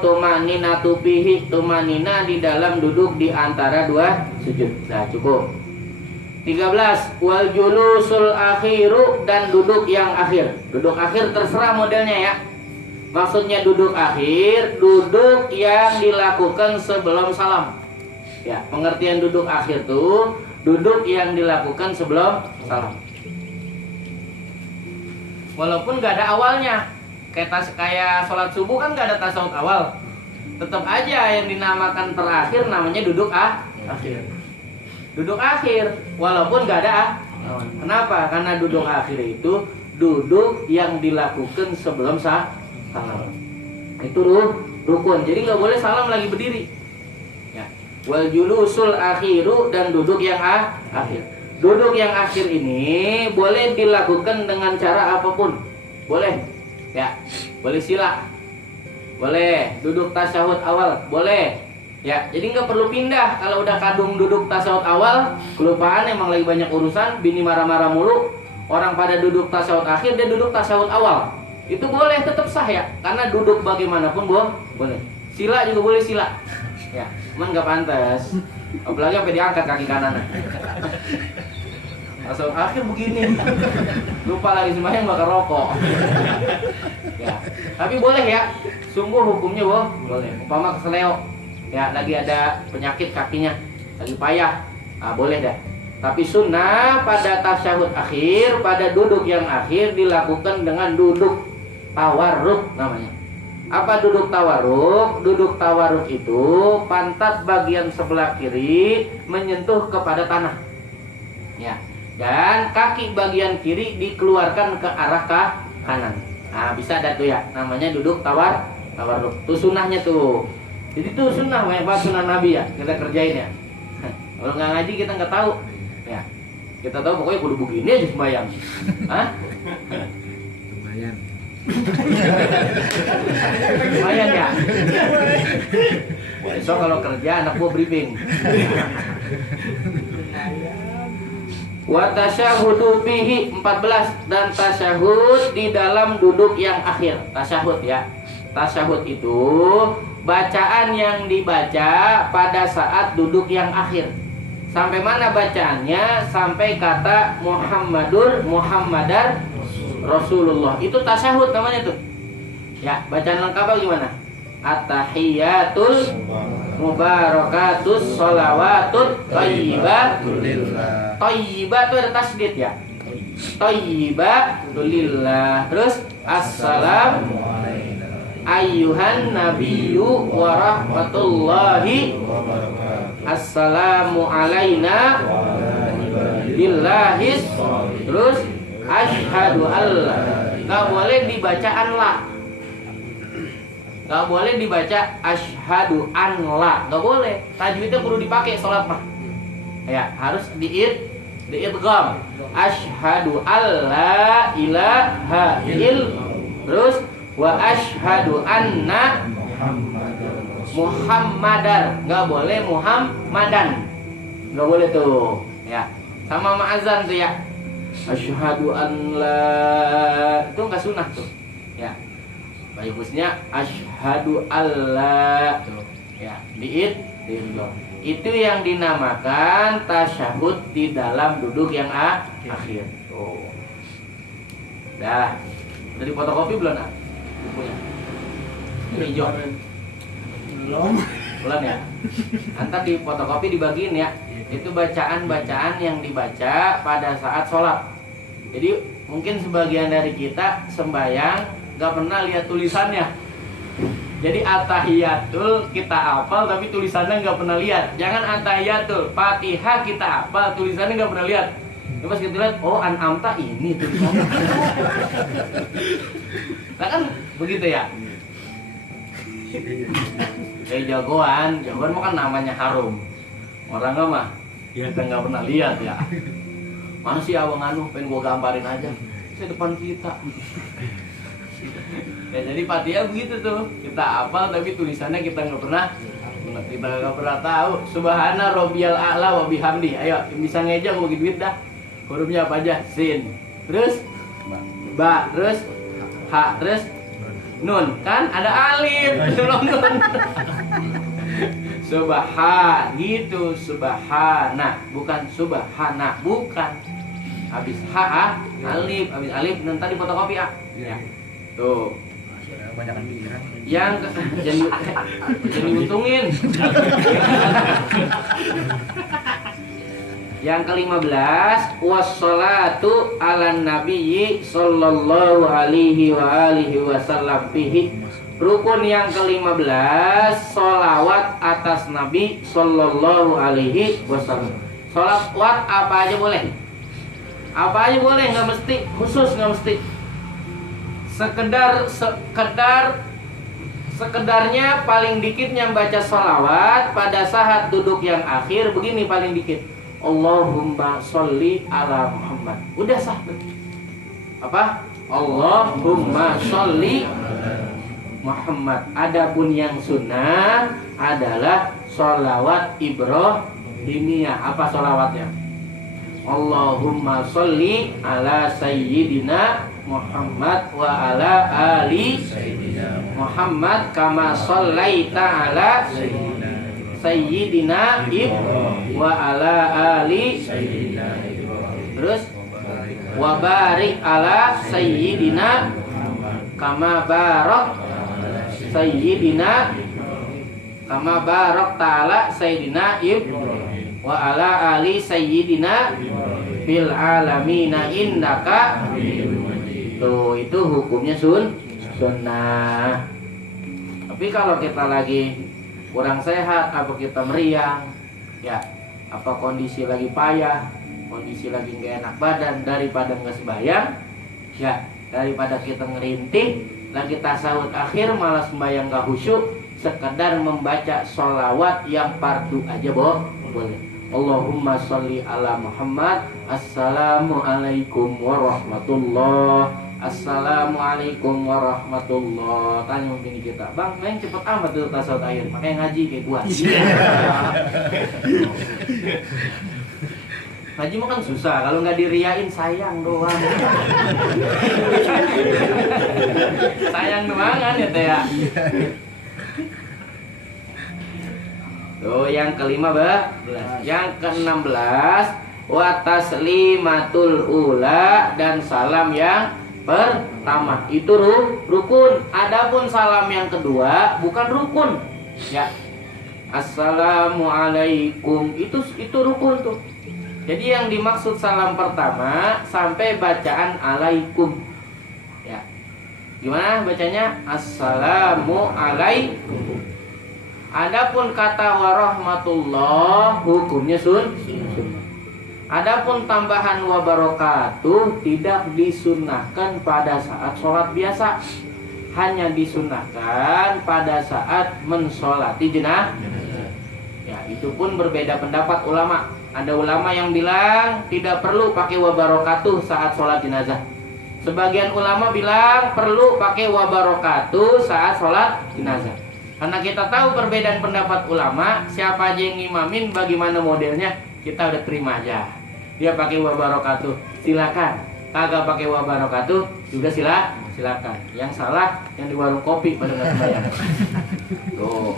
tumaninatu fihi, tumanina di dalam duduk di antara dua sujud. Nah, cukup. 13. Wal julusul akhiru, dan duduk yang akhir. Duduk akhir terserah modelnya ya. Maksudnya duduk akhir, duduk yang dilakukan sebelum salam. Ya, pengertian duduk akhir tuh duduk yang dilakukan sebelum salam. Walaupun gak ada awalnya. Kayak sholat subuh kan gak ada tasawuf awal. Tetap aja yang dinamakan terakhir namanya duduk akhir. Duduk akhir, walaupun gak ada kenapa? Karena duduk akhir itu duduk yang dilakukan sebelum salam. Itu rukun. Jadi gak boleh salam lagi berdiri. Ya. Wal julusul akhiru, dan duduk yang akhir. Duduk yang akhir ini boleh dilakukan dengan cara apapun. Boleh. Ya. Boleh sila. Boleh. Duduk tasyahud awal. Boleh. Ya, jadi nggak perlu pindah. Kalau udah kadung duduk tasawuf awal, kelupaan emang lagi banyak urusan, bini marah-marah mulu, orang pada duduk tasawuf akhir, dia duduk tasawuf awal. Itu boleh, tetap sah ya, karena duduk bagaimanapun boleh. Sila juga boleh sila. Ya, cuman nggak pantas. Apalagi sampai diangkat kaki kanan. Tasawuf akhir begini. Lupa lagi sembahyang bakal rokok. Ya, tapi boleh ya. Sungguh hukumnya boleh. Umpama keseleo. Ya, lagi ada penyakit kakinya, lagi payah, boleh dah. Tapi sunnah pada tasyahud akhir, pada duduk yang akhir dilakukan dengan duduk tawarruk namanya. Apa duduk tawarruk? Duduk tawarruk itu pantat bagian sebelah kiri menyentuh kepada tanah. Ya, dan kaki bagian kiri dikeluarkan ke arah kanan. Nah, bisa dah tuh ya, namanya duduk tawarruk. Itu sunnahnya tuh. Jadi itu sunnah, sunnah Nabi ya, kita kerjain ya. Kalau nggak ngaji kita nggak tahu, ya. Kita tahu pokoknya kudu begini aja sembahyang. Hah? Lumayan. Lumayan ya. Besok kalau kerja anak gua briefing. Wa tasyahudu fihi 14, dan tasyahud di dalam duduk yang akhir. Tasyahud ya. Tasyahud itu bacaan yang dibaca pada saat duduk yang akhir. Sampai mana bacaannya? Sampai kata Muhammadar Rasulullah. Itu tasyahud namanya tuh. Ya, bacaan lengkapnya gimana? At-tahiyatul mubarakatus sholawatut thayyibatulillah. Thayyibah itu ada tasdid ya. Thayyibatulillah. Terus assalamu ayyuhan nabiyyu wa rahmatullahi assalamu alaina billahis. Terus asyhadu alla. Gak boleh dibaca anla, gak boleh dibaca asyhadu anla, gak boleh. Tajwidnya perlu dipakai sholat mah. Ya, harus diidgham. Asyhadu alla ilaha ill, terus wa asyhadu anna Muhammadar, nggak boleh Muhammadan, nggak boleh tuh ya. Sama ma'azan tuh ya, asyhadu an la, itu nggak sunnah tuh ya. Bagusnya asyhadu alla tuh ya, itu yang dinamakan tasyahud di dalam duduk yang akhir. Tuh. Dah. Dari fotokopi belum ah? Bukunya. Hijau. Belum ya? Antar di fotokopi dibagiin ya. Itu bacaan-bacaan yang dibaca pada saat sholat. Jadi mungkin sebagian dari kita sembayang gak pernah lihat tulisannya. Jadi atahiyatul kita hafal tapi tulisannya nggak pernah lihat. Jangan atahiyatul Fatihah kita hafal tulisannya nggak pernah lihat. Ya, pas kita lihat, oh an'amta ini tulisannya. Nah kan begitu ya. Kayak jagoan mah kan namanya harum. Orang nggak mah kita nggak pernah lihat ya. Mana sih abang anu pengen gua gambarin aja. Saya depan kita. Ya, jadi Fatihah begitu tuh, kita hafal tapi tulisannya kita nggak pernah tahu. Subhana Rabbiyal A'la wa bihamdi. Ayo bisa ngeja mau duit dah. Hurufnya apa aja? Sin, terus ba, terus ha, terus nun. Kan ada alif belum nun. Subhan gitu, subhana bukan subhana, bukan. Habis ha alif, habis alif nun tadi fotokopi ya. Tuh. Banyakan pikiran. Yang jadi untungin. Yang ke-15 wassalatu ala nabiyyi sallallahu alaihi wa alihi wasallam fihi. Rukun yang ke-15 sholawat atas Nabi sallallahu alaihi wasallam. Sholawat apa aja boleh. Apa aja boleh, nggak mesti khusus, nggak mesti. Sekedarnya paling dikitnya baca sholawat pada saat duduk yang akhir begini paling dikit. Allahumma sholli ala Muhammad. Udah sah. Apa? Allahumma sholli Muhammad. Adapun yang sunnah adalah sholawat Ibrahimiyah. Apa sholawatnya? Allahumma sholli ala sayyidina Muhammad wa ala ali Muhammad kama shallaita ala sayyidina wa ala ali, terus wa barik ala sayyidina kama barak sayyidina kama barak ta'ala sayyidina wa ala ali sayyidina fil alamina innaka. Tuh, itu hukumnya sunnah. Tapi kalau kita lagi kurang sehat, apa kita meriang, ya, apa kondisi lagi payah, kondisi lagi nggak enak badan, daripada nggak sembayang, ya, daripada kita ngerintih, lagi tasawuf akhir malah sembayang nggak khusyuk, sekedar membaca sholawat yang fardu aja boleh. Allahumma sholli ala Muhammad. Assalamualaikum warahmatullah. Assalamualaikum warahmatullah. Tanya bini kita, bang, main cepet amat tuh tasawuf akhir, makanya ngaji kayak gua. Ngaji mah kan susah, kalau nggak diriain sayang doang. Sayang doang kan ya teh ya. Tuh yang ke-15, yang ke-16 wa taslimatul ula, dan salam yang pertama itu rukun. Adapun salam yang kedua bukan rukun. Ya. Assalamualaikum itu rukun tuh. Jadi yang dimaksud salam pertama sampai bacaan alaikum. Ya. Gimana bacanya? Assalamualaikum. Adapun kata warahmatullah hukumnya sunnah. Adapun tambahan wabarakatuh tidak disunnahkan pada saat sholat biasa, hanya disunnahkan pada saat mensolati jenazah. Ya, itu pun berbeda pendapat ulama. Ada ulama yang bilang tidak perlu pakai wabarakatuh saat sholat jenazah. Sebagian ulama bilang perlu pakai wabarakatuh saat sholat jenazah. Karena kita tahu perbedaan pendapat ulama, siapa aja yang ngimamin, bagaimana modelnya, kita udah terima aja. Dia pakai wabarakatuh, silakan. Kagak pakai wabarakatuh juga silakan. Yang salah yang di warung kopi pada nggak bayar. Tuh.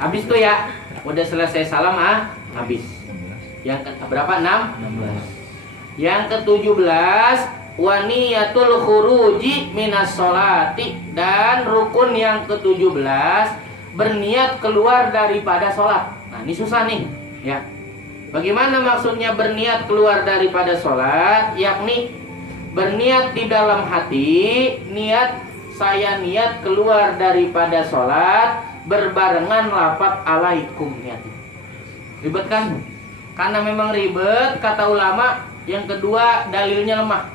Habis tuh ya, udah selesai salam habis. Yang ke berapa? 6. Yang ke-17 waniyatul khuruji minas sholati, dan rukun yang ke-17 berniat keluar daripada sholat. Nah ini susah nih ya. Bagaimana maksudnya berniat keluar daripada sholat? Yakni berniat di dalam hati, saya niat keluar daripada sholat berbarengan lafaz alaikum niat. Ribet kan? Karena memang ribet, kata ulama. Yang kedua dalilnya lemah,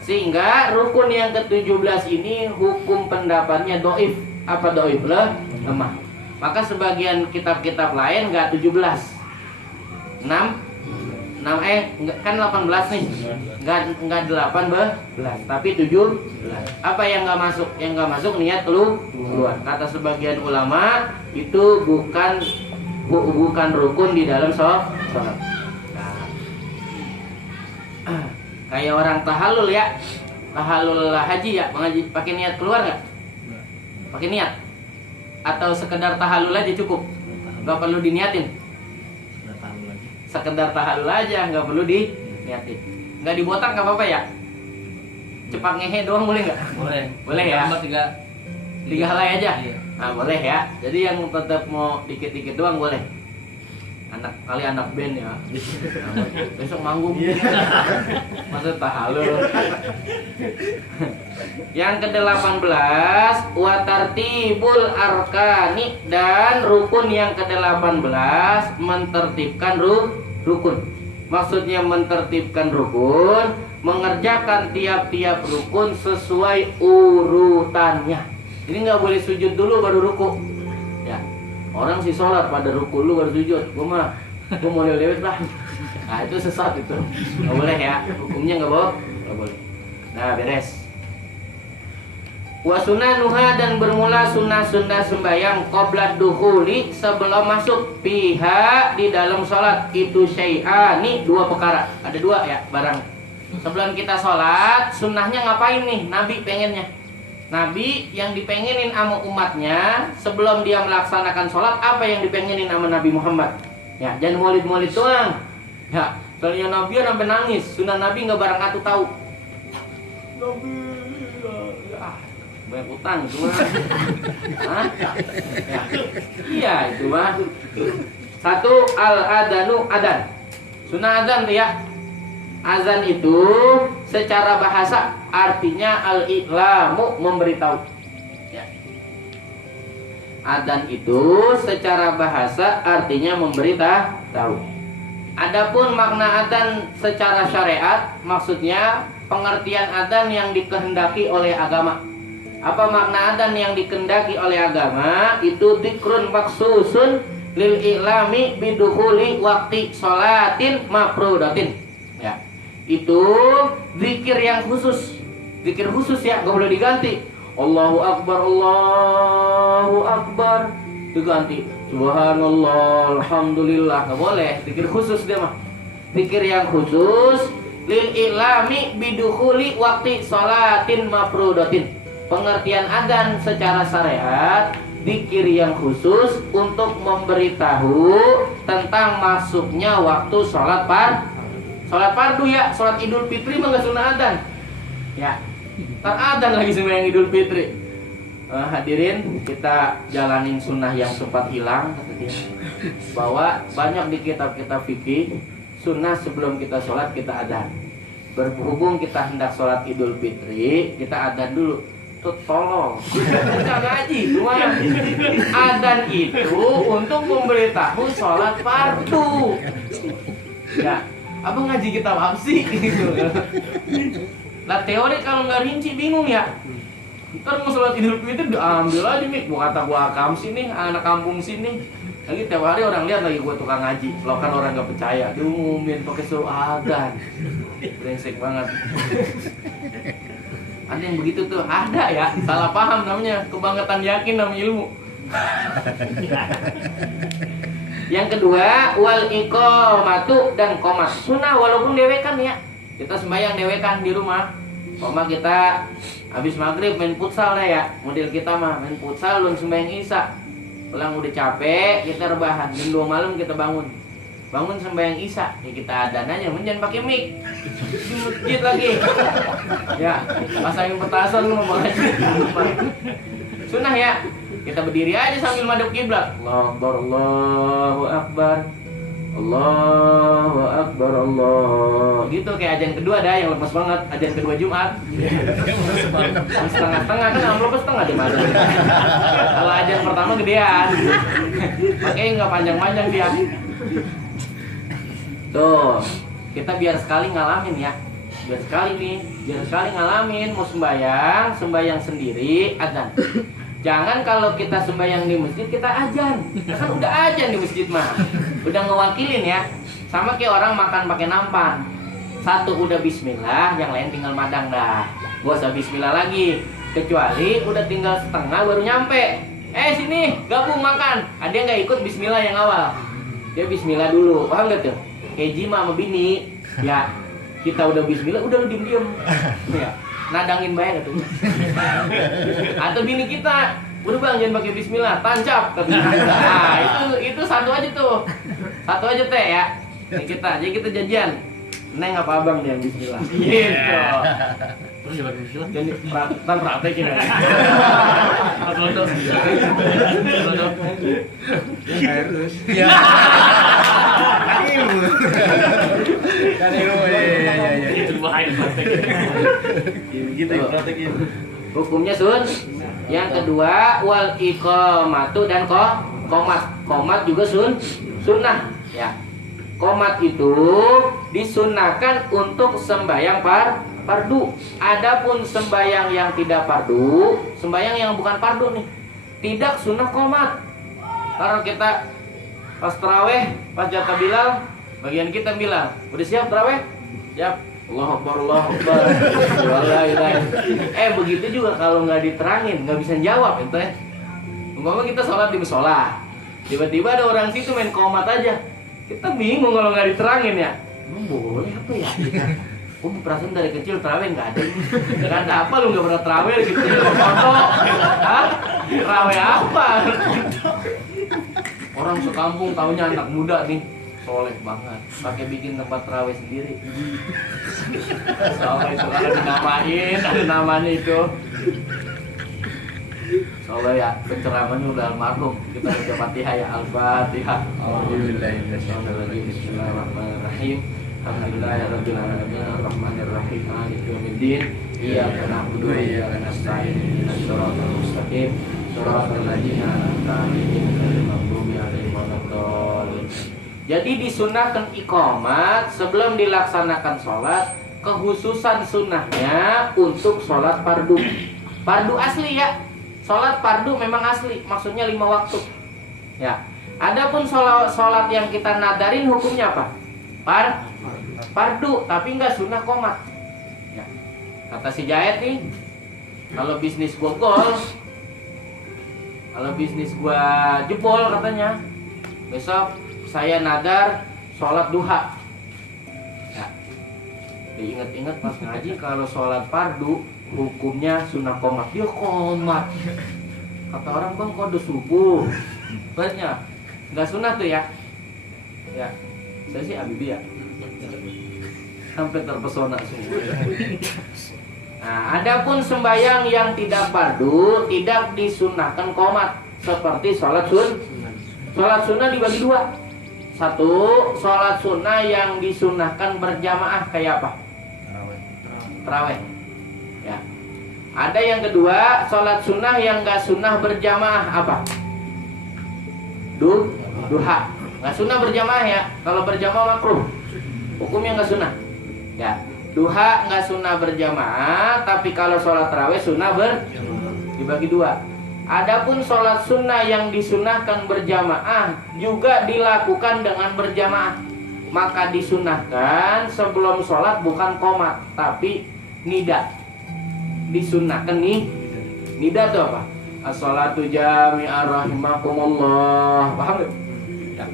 sehingga rukun yang ke-17 ini hukum pendapatnya doif. Apa doif? Lemah. Maka sebagian kitab-kitab lain nggak 17, 6 kan 18 nih, nggak 18 tapi 17. Apa yang nggak masuk? Yang nggak masuk niat keluar. Kata sebagian ulama itu bukan rukun di dalam sholat. Nah, kayak orang tahallul ya, tahallul haji ya, mengaji pakai niat keluar nggak? Pakai niat? Atau sekedar tahallul aja cukup? Nggak perlu diniatin? Sekedar tahallul aja, nggak perlu diniatin. Nggak dibotak nggak apa-apa ya? Cepat ngehe doang boleh nggak? Boleh ya? Tiga helai aja? Iya. Nah boleh ya. Jadi yang tetap mau dikit-dikit doang boleh. Anak band ya. Besok manggung. Masa tahallul. Yang ke-18 watartibul arkani, dan rukun yang ke-18 mentertibkan rukun. Maksudnya mentertibkan rukun, mengerjakan tiap-tiap rukun sesuai urutannya. Ini nggak boleh sujud dulu baru ruku. Ya, orang sih sholat pada ruku lu baru sujud. Gue mau lewat lah. Nah itu sesat itu. Nggak boleh ya. Hukumnya nggak boleh. Nah beres. Wa sunanuha, dan bermula sunnah-sunnah sembahyang qabla dukhuli, sebelum masuk pihak di dalam sholat. Itu syai'ani, 2 perkara. Ada 2 ya barang. Sebelum kita sholat, sunnahnya ngapain nih? Nabi pengennya. Nabi yang dipengenin sama umatnya sebelum dia melaksanakan sholat, apa yang dipengenin sama Nabi Muhammad? Ya, jangan maulid-maulid doang. Ya, soalnya Nabi sampai nangis. Sunnah Nabi nggak barang atu tahu. Nabi, banyak utang itu mah. Hah? Ya. Iya itu mah. 1 al-adanu adan. Sunnah azan tuh ya. Azan itu secara bahasa artinya al-i'lamu, memberitahu. Ya. Adzan itu secara bahasa artinya memberitahu. Adapun makna adzan secara syariat, maksudnya pengertian adzan yang dikehendaki oleh agama. Apa makna adzan yang dikehendaki oleh agama? Itu dzikrun maksusun lil i'lami bidukhuli waqti sholatin mafrudatin. Ya. Itu zikir yang khusus. Zikir khusus ya, gak boleh diganti. Allahu Akbar, Allahu Akbar diganti Subhanallah, Alhamdulillah, gak boleh. Zikir khusus dia mah. Zikir yang khusus lil ilami bidukhuli waqti sholatin mafrudatin. Pengertian adzan secara syariat, zikir yang khusus untuk memberitahu tentang masuknya waktu sholat fardu ya. Sholat Idul Fitri mah nggak sunah adzan ya, ntar adzan lagi sembahyang Idul Fitri. Hadirin, kita jalanin sunnah yang sempat hilang, bahwa banyak di kitab-kitab fikih sunnah sebelum kita sholat kita adzan. Berhubung kita hendak sholat Idul Fitri, kita adzan dulu. Tuh tolong, kita ngaji cuma adzan itu untuk memberitahu sholat fardu ya. Abang ngaji kitab apa sih gitu. Lah teori kalau nggak rinci bingung ya. Ntar mau sholat Idul Fitri diambil aja nih. Gua kata gua akam sini, anak kampung sini. Lagi tiap hari orang lihat lagi gue tukang ngaji, lo kan orang gak percaya, diumumin pakai suruh adzan, brengsek banget. Ada yang begitu tuh, ada ya, salah paham namanya, kebangetan yakin namanya ilmu. Yang kedua, wal iqamatu dan qomat. Sunnah walaupun dewekan ya, kita sembahyang dewekan di rumah. Kita habis maghrib main futsal lah ya, model kita mah main futsal, belum sembahyang isya. Pulang udah capek, kita rebahan. Jam 2 malam kita bangun sembahyang isya. Ya kita adzan aja, jangan pakai mic. Di masjid lagi. Ya, pasangin petasan lu mau ngaji. Sunnah ya. Kita berdiri aja sambil madep kiblat. Allahu Akbar, Allahu Akbar. Allahu Akbar, Allah. Gitu kayak ajan kedua dah yang lepas banget, ajan kedua Jumat. Setengah-setengah kan amplopnya setengah di mana. Kalau ajan pertama gedean. Makanya nggak panjang-panjang dia. Tuh, kita biar sekali ngalamin ya. Biar sekali ngalamin mau sembahyang sendiri adzan. Jangan kalau kita sembahyang di masjid kita ajan. Kan udah ajan di masjid mah. Udah ngewakilin ya. Sama kayak orang makan pakai nampan. Satu udah bismillah, yang lain tinggal madang dah. Gak usah bismillah lagi. Kecuali udah tinggal setengah baru nyampe. Sini, gabung makan. Ada yang gak ikut bismillah yang awal. Dia bismillah dulu. Paham gak tuh? Kayak Jima sama bini. Ya, kita udah bismillah, udah lu diem-diem. Ya. Nadangin bayar tuh. Atau bini kita, udah bang jangan pakai bismillah, tancap. Nah, itu satu aja tuh. Satu aja teh ya. Ini jadi kita janjian. Neng apa abang yang bismillah. Gitu. Terus jangan bismillah. Jadi praktekin aja. Harus. Ya. Kan ilmu ya. Itu bahaya praktekin. Gitu ya praktekin. Hukumnya sun. Yang kedua wal iqamatu dan qomat. Qomat juga sunnah ya. Qomat itu disunnahkan untuk sembahyang fardu. Adapun sembahyang yang tidak fardu, sembahyang yang bukan fardu nih, tidak sunnah qomat. Karena kita pas taraweh, pas jatah Bilal, bagian kita bilang, udah siap taraweh? Siap. Allahu Akbar, Allahu Akbar. Begitu juga kalau nggak diterangin, nggak bisa jawab itu ya. Umpama kita sholat di musola, tiba-tiba ada orang situ main qomat aja. Kita bingung kalau nggak diterangin ya. Emang boleh apa ya? Perasaan dari kecil terawih nggak ada. Nggak ada apa lu nggak pernah terawih gitu. Foto, terawih apa? Orang sekampung taunya anak muda nih, soleh banget, pakai bikin tempat terawih sendiri. Soalnya itu ada dinamain, ada namanya itu. Soalnya ya penceramahnya udah almarhum. Kita baca Fatihah ya, Al-Fatihah. Bismillahirrahmanirrahim. Alhamdulillahirabbil alamin arrahmanir rahim maliki yaumiddin. Iyyaka na'budu wa iyyaka nasta'in ihdinas siratal mustaqim siratal ladzina an'amta 'alaihim ghairil maghdubi 'alaihim waladdallin. Jadi disunahkan iqamat sebelum dilaksanakan sholat, kekhususan sunnahnya untuk sholat fardu. Fardu asli ya. Sholat fardu memang asli, maksudnya 5 waktu. Ya. Adapun sholat yang kita nadarin hukumnya apa? Fardu, tapi nggak sunnah qomat. Ya. Kata si Jahit nih, kalau bisnis gua gol, kalau bisnis gua jebol katanya, besok saya nadar sholat duha. Ya. Diingat-ingat pas ngaji kalau sholat fardu hukumnya sunnah qomat. Dia qomat. Kata orang, bang kok udah subuh? Banyak nggak sunnah tuh ya. Ya, saya sih Abibi ya. Sampai terpesona semua. Nah, adapun sembahyang yang tidak fardu tidak disunahkan qomat, seperti sholat Sholat sunnah dibagi 2. Satu, sholat sunnah yang disunahkan berjamaah kayak apa? Tarawih. Ya. Ada yang kedua, sholat sunnah yang nggak sunnah berjamaah apa? Duha. Nggak sunnah berjamaah ya. Kalau berjamaah makruh. Hukumnya nggak sunnah. Ya. Duha nggak sunnah berjamaah, tapi kalau sholat tarawih sunnah dibagi 2. Adapun sholat sunnah yang disunahkan berjamaah juga dilakukan dengan berjamaah. Maka disunahkan sebelum sholat bukan qomat, tapi nida. Disunahkan nih, nida itu apa? As-sholatu jami'ah rahimakumullah. Paham gak? Ya.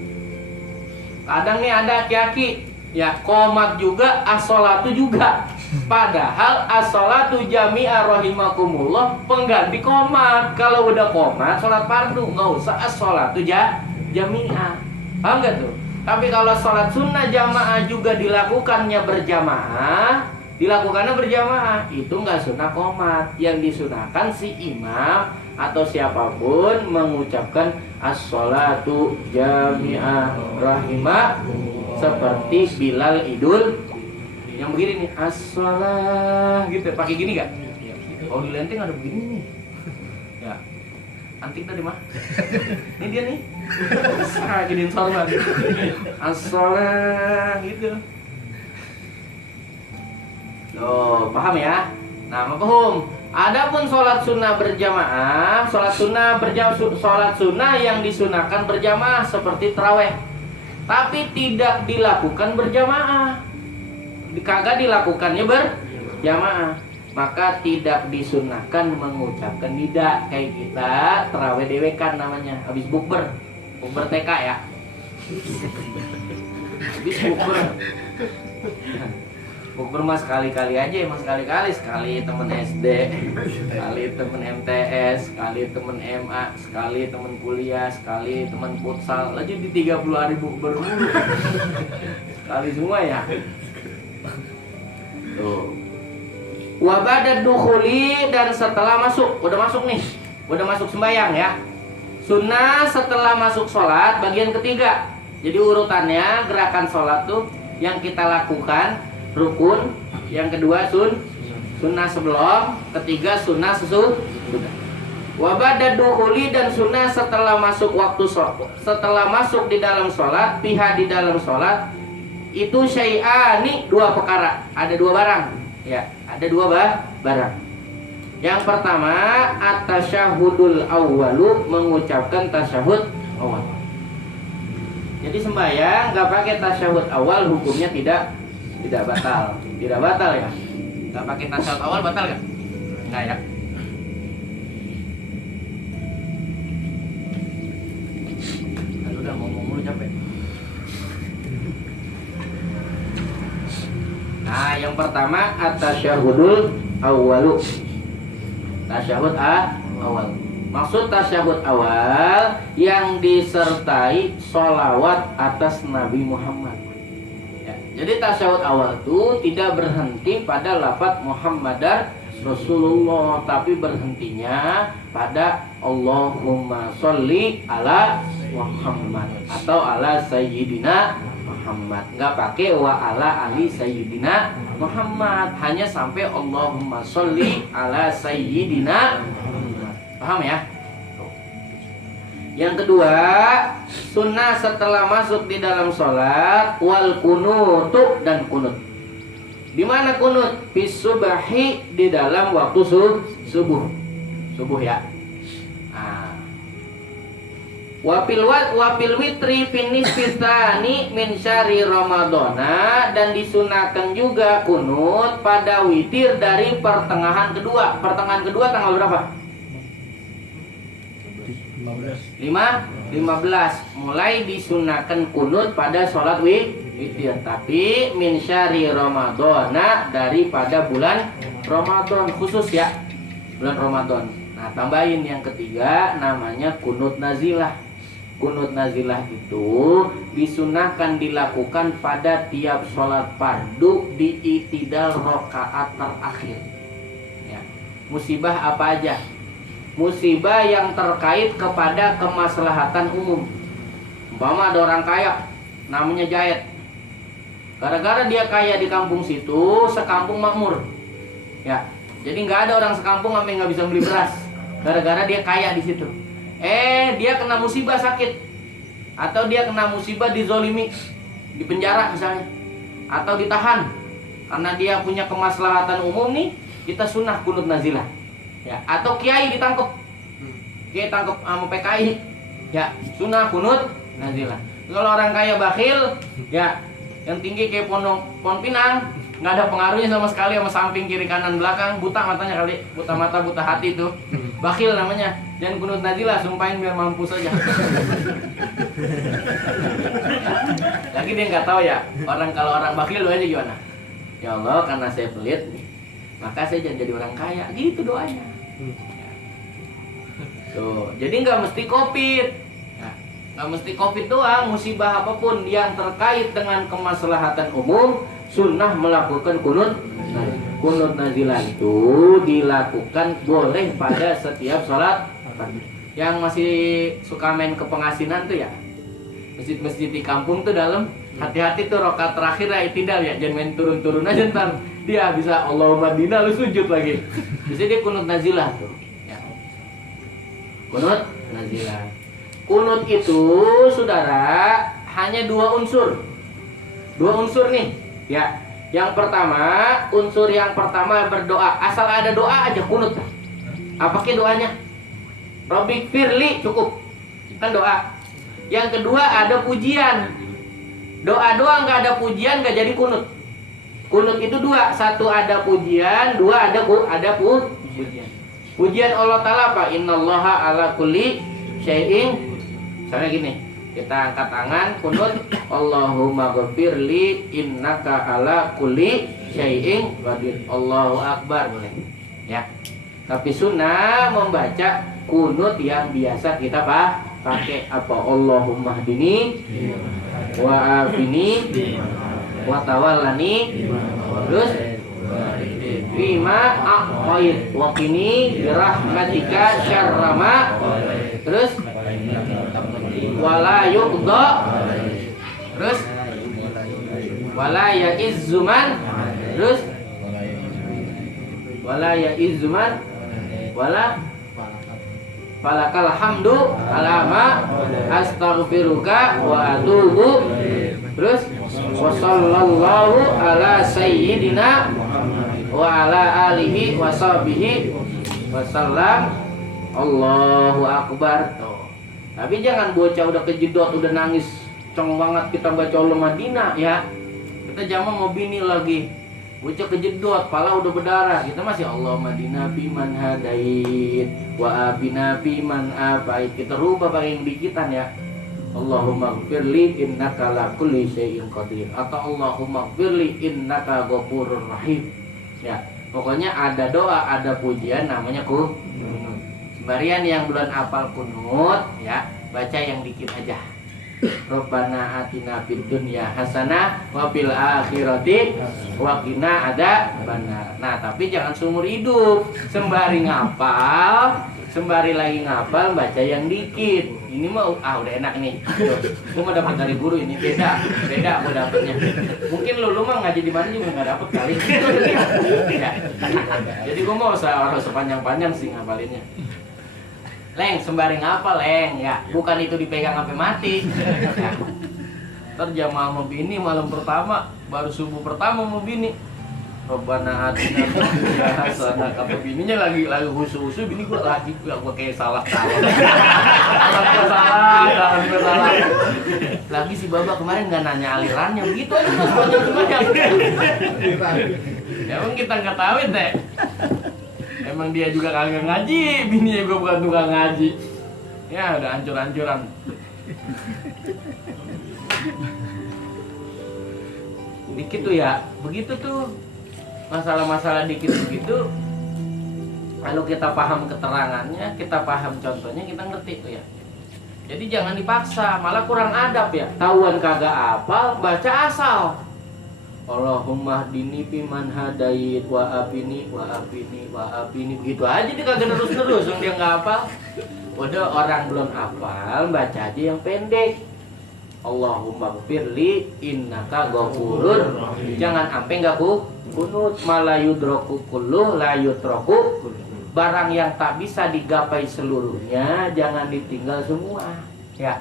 Kadang nih ada aki-aki, ya qomat juga, as-sholatu juga. Padahal as-sholatu jami'ah rahimakumullah pengganti qomat. Kalau udah qomat sholat fardu, nggak usah as-sholatu jami'ah. Paham gak tuh? Tapi kalau sholat sunnah jamaah juga dilakukannya berjamaah, itu nggak sunnah qomat. Yang disunahkan si imam atau siapapun mengucapkan as-sholatu jami'ah rahimah, seperti Bilal Idul yang begini nih, as-sholah gitu, pakai gini gak? Oh di Lenteng ada begini nih. Ya, antik tadi mah. Ini dia nih. Giniin sorban. As-sholah gitu. Loh, paham ya? Nah, mafhum. Adapun sholat sunnah berjamaah, sholat sunnah yang disunahkan berjamaah seperti taraweh, tapi tidak dilakukan berjamaah. Kagak dilakukannya berjamaah, maka tidak disunahkan mengucapkan nida. Kayak kita taraweh dewekan namanya, habis bukber TK ya, habis bukber mas sekali-kali aja, emang sekali temen SD, sekali temen MTS, sekali temen MA, sekali temen kuliah, sekali temen futsal, aja di 30 hari bukber dulu. Sekali semua ya. Tuh. Wabadad dukhuli, dan setelah masuk, udah masuk sembahyang ya. Sunnah setelah masuk sholat bagian ketiga. Jadi urutannya gerakan sholat tuh yang kita lakukan rukun, yang kedua sunnah sebelum, ketiga sunnah sesudah. Wabadad dukhuli, dan sunnah setelah masuk waktu sholat, setelah masuk di dalam sholat, pihak di dalam sholat. Itu syai'ani, dua perkara, ada dua barang ya, ada dua barang. Yang pertama at-tasyahudul awwalu, mengucapkan tasyahud awal. Jadi sembahyang nggak pakai tasyahud awal hukumnya tidak batal ya. Nggak pakai tasyahud awal batal nggak? Nggak ya. Udah ngomong mulu capek. Nah, yang pertama at-tasyahudul awwalu. Tasyahud awal. Maksud tasyahud awal yang disertai sholawat atas Nabi Muhammad. Ya, jadi tasyahud awal itu tidak berhenti pada lafaz Muhammadar Rasulullah, tapi berhentinya pada Allahumma sholli ala Muhammad atau ala Sayyidina Muhammad. Nggak pakai wa ala ali Sayyidina Muhammad, hanya sampai Allahumma sholli ala Sayyidina Muhammad. Paham ya? Yang kedua, sunnah setelah masuk di dalam sholat wal kunutu, dan kunut. Di mana kunut? Fis subahi, di dalam waktu subuh ya. Wapil witri finis fitani min syari Ramadana, dan disunahkan juga kunut pada witir dari pertengahan kedua. Pertengahan kedua tanggal berapa? 15. Mulai disunahkan kunut pada sholat witir, tapi min syari Ramadana, daripada bulan Ramadan khusus ya, bulan Ramadan. Nah, tambahin yang ketiga namanya kunut nazilah. Kunut nazilah itu disunahkan dilakukan pada tiap sholat fardu di i'tidal rakaat terakhir ya. Musibah apa aja? Musibah yang terkait kepada kemaslahatan umum. Umpama ada orang kaya namanya Jahit, gara-gara dia kaya di kampung situ, sekampung makmur ya. Jadi nggak ada orang sekampung sampai nggak bisa beli beras, gara-gara dia kaya di situ. Dia kena musibah sakit, atau dia kena musibah dizolimi, di penjara misalnya, atau ditahan karena dia punya kemaslahatan umum nih, kita sunnah kunut nazilah ya. Atau kiai ditangkap Kita tangkap sama PKI. Ya, sunnah kunut nazilah. Kalau orang kaya bakhil, ya yang tinggi kayak pohon pinang, nggak ada pengaruhnya sama sekali sama samping kiri kanan belakang, buta matanya kali, buta mata buta hati tuh, bakhil namanya. Dan kunut nazilah, sumpahin biar mampu saja. Lagi dia nggak tahu ya, kalau orang bakhil doanya gimana? Ya Allah, karena saya pelit nih, maka saya jangan jadi orang kaya, gitu doanya. Tuh, jadi nggak mesti COVID. Nggak mesti COVID doang, musibah apapun yang terkait dengan kemaslahatan umum, sunnah melakukan kunut nazilah itu dilakukan boleh pada setiap sholat. Yang masih suka main ke pengasinan tuh ya, masjid-masjid di kampung tuh dalam, hati-hati tuh rakaat terakhir ya itidal ya, jangan main turun-turun aja ntar dia bisa Allahumma dina lu sujud lagi, bisa dia kunut nazilah tuh ya. Kunut nazilah. Kunut itu saudara hanya dua unsur nih ya. Yang pertama, unsur yang pertama berdoa, asal ada doa aja kunut. Apa ke doanya? Rabbik firli cukup, kan doa. Yang kedua ada pujian. Doa doang nggak ada pujian nggak jadi kunut. Kunut itu dua, satu ada pujian, dua ada pujian. Pujian Allah Ta'ala apa? Innallaha ala kulli syai'in. Misalnya gini, kita angkat tangan kunut, Allahumma ghafirli innaka ala kulli syai'in qadir. Allahu akbar boleh. Ya. Tapi sunnah membaca kunut yang biasa kita pakai apa? Allahumma hdini wa afini wa tawallani, terus bima aqait wa qini birahmatika syarrama, terus wala yuqda, terus wala ya'izzuman, terus wala ya'izzuman, wala falakal hamdu alama astaghfiruka wa atubu, terus wa sallallahu ala sayyidina wa ala alihi wa sahbihi wa sallam. Allahu akbar. Tapi jangan bocah udah kejedot, udah nangis cong banget kita baca Allah Madinah ya. Kita jaman mau bini lagi, bocah kejedot, pala udah berdarah. Kita masih Allah Madinah biman hadait wa abina biman afait. Kita rubah pakai yang dikitan ya. Allahumma gfirli innaka la kulli syai'in qadir, atau Allahumma gfirli innaka ghafurur rahim. Ya, pokoknya ada doa, ada pujian namanya kunut. Sembarian yang belum apal kunut ya, baca yang dikit aja. Rabbana atina fid dunya hasanah wa fil akhirati wa qina adzabannar. Nah, tapi jangan seumur hidup sembari ngapal, sembari lagi ngapal baca yang dikit. Ini mah udah enak nih. Gua mau dapat dari guru ini beda gua dapatnya. Mungkin lu mah ngaji di mana juga enggak dapat kali. Ya. Jadi gua mau harus sepanjang-panjang sih ngapalinnya. Leng, sembari ngapal leng ya, bukan itu dipegang sampai mati ya. Ntar jamaah mau bini malam pertama, baru subuh pertama mau bini, Rabbana atina fid dunya hasanah, kata bininya lagi husu-husu, bini gua kayak salah lagi si baba kemarin nggak nanya alirannya, begitu aja sepanjang ya. Emang kita nggak tahu deh. Emang dia juga kagak ngaji, bininya gue bukan tukang ngaji. Ya udah hancur-hancuran. Dikit tuh ya, begitu tuh masalah-masalah dikit begitu. Kalau kita paham keterangannya, kita paham contohnya, kita ngerti tuh ya. Jadi jangan dipaksa, malah kurang adab ya. Tahuan kagak apal, baca asal. Allahumma hdini biman hadait wa afini wa afini wa afini, begitu aja dia kagak terus-terus dia nggak hafal. Udah orang belum hafal, baca aja yang pendek. Allahumma gfirli innaka ghafurur. Jangan sampai nggak kunut, malah yudroku kulluh la yutroku. Barang yang tak bisa digapai seluruhnya jangan ditinggal semua ya.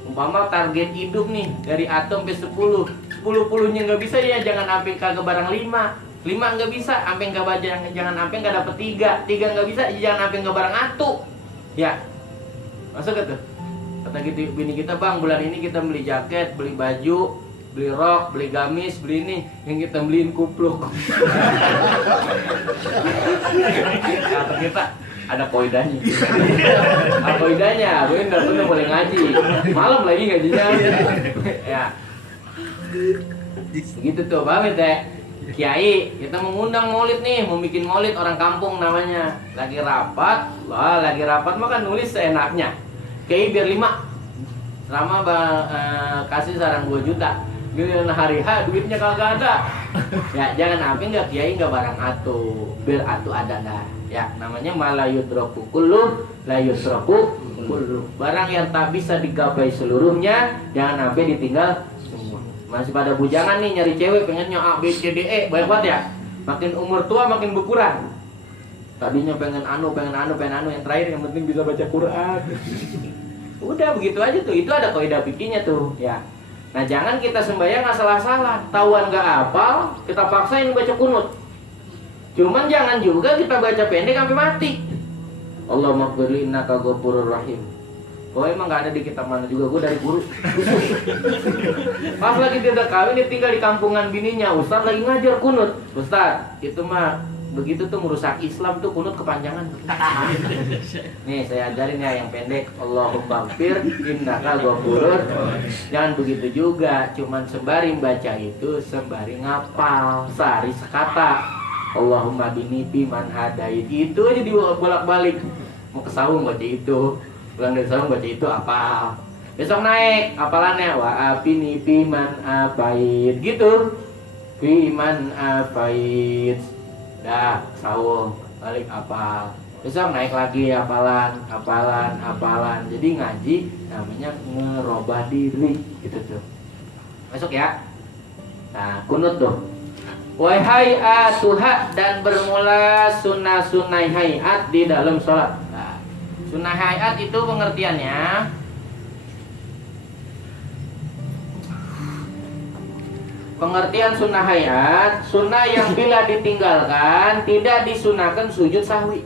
Umpama target hidup nih dari atom sampai 10-10-nya nggak bisa ya, jangan sampai kagak barang 5 nggak bisa sampai nggak baca, jangan sampai nggak dapet 3 nggak bisa, jangan sampai nggak barang atu Ya, masuk ke tuh. Kata gitu bini kita, bang bulan ini kita beli jaket, beli baju, beli rok, beli gamis, beli ini. Yang kita beliin kupluk. Kata kita, ada koidanya. Apa koidanya? Gue nggak pernah boleh ngaji. Malam lagi ngajinya. Ya. Gitu tuh, paham ya? Kiai, kita mengundang maulid nih, mau bikin maulid orang kampung namanya. Lagi rapat, wah lagi rapat mah kan nulis seenaknya. Kiai biar 5. Selama kasih saran 2 juta. Giliran hari H duitnya kagak ada. Ya jangan sampai nggak kiai nggak barang atu, biar atu ada dah. Ya namanya malayudroku kullu, layusroku kullu. Barang yang tak bisa digapai seluruhnya, jangan sampai ditinggal semua. Masih pada bujangan nih nyari cewek pengennya A B C D E banyak banget ya. Makin umur tua makin berkurang. Tadinya pengen anu yang terakhir yang penting bisa baca Quran. Udah begitu aja tuh. Itu ada kaidah fikihnya tuh ya. Nah jangan kita sembahyang asal-asalan, tahuan gak hafal, kita paksain baca kunut. Cuman jangan juga kita baca pendek sampai mati. Allahumma ighfirli innaka ghafurur rahim. Oh emang gak ada di kitab mana juga, gue dari guru. Pas lagi dia udah kawin, dia tinggal di kampungan bininya. Ustaz lagi ngajar kunut. Ustaz, itu mah begitu tuh merusak Islam tuh, kunut kepanjangan. Nih saya ajarin ya yang pendek. Allahumma ighfir innaka ghafurur. Jangan begitu juga, cuman sembari baca itu sembari ngapal sehari sekata. Allahumma binipi man hadait. Itu aja dibolak-balik. Mau ke saung baca itu, pulang dari saung baca itu apa. Besok naik apalannya wa apini piman apait gitu. Piman apait. Dah saung balik apal. Besok naik lagi hafalan. Jadi ngaji namanya ngerubah diri gitu tuh. Masuk ya. Nah, kunut tuh. Wa hayatuha, dan bermula sunnah-sunnah hayat di dalam sholat. Nah, sunnah hayat itu pengertiannya pengertian sunnah hayat, sunnah yang bila ditinggalkan tidak disunahkan sujud sahwi.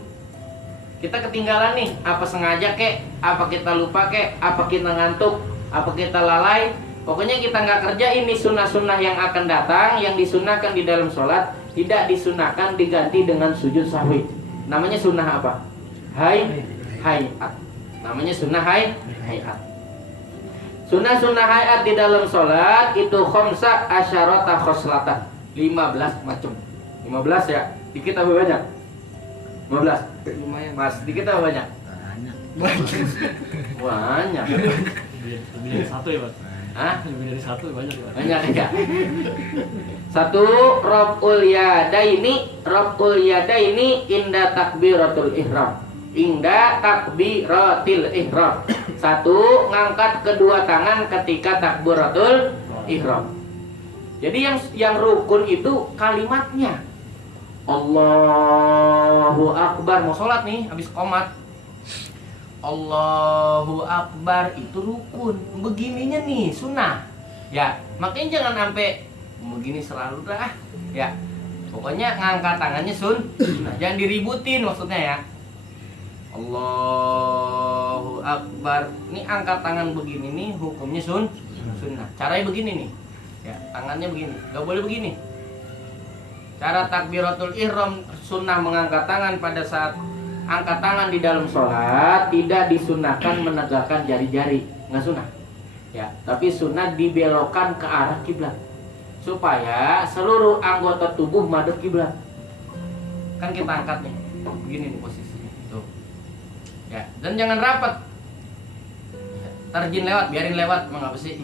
Kita ketinggalan nih, apa sengaja kek, apa kita lupa kek, apa kita ngantuk, apa kita lalai. Pokoknya kita nggak kerja ini sunnah-sunnah yang akan datang, yang disunahkan di dalam sholat, tidak disunahkan diganti dengan sujud sahwi. Namanya sunnah apa? Hayat. Namanya sunnah hayat. Sunnah-sunnah hayat di dalam sholat itu khamsa asyarata khoslatan, 15 macam. 15 ya? Dikit apa banyak? 15? Lumayan. Mas, dikit apa banyak? Banyak. Lebih dari 1 ya, Mas? Hah? Lebih dari 1 banyak ya. Banyak ya. 1 Raf'ul yadaini inda takbiratul ihram. Inda takbiratil ihram. 1 ngangkat kedua tangan ketika takbiratul ihram. Jadi yang rukun itu kalimatnya. Allahu Akbar, mau sholat nih habis qomat. Allahu Akbar itu rukun. Begininya nih sunnah. Ya, makanya jangan sampai begini selalu dah. Ya. Pokoknya ngangkat tangannya sunnah. Jangan diributin maksudnya ya. Allahu Akbar. Ini angkat tangan begini nih hukumnya sunnah. Caranya begini nih. Ya, tangannya begini. Gak boleh begini. Cara takbiratul ihram sunnah mengangkat tangan pada saat angkat tangan di dalam sholat tidak disunahkan menegakkan jari-jari, nggak sunnah. Ya, tapi sunnah dibelokkan ke arah kiblat supaya seluruh anggota tubuh madhep kiblat. Kan kita angkat nih, begini nih posisinya, tuh. Ya, dan jangan rapat. Tarjin lewat, biarin lewat, emang apa sih?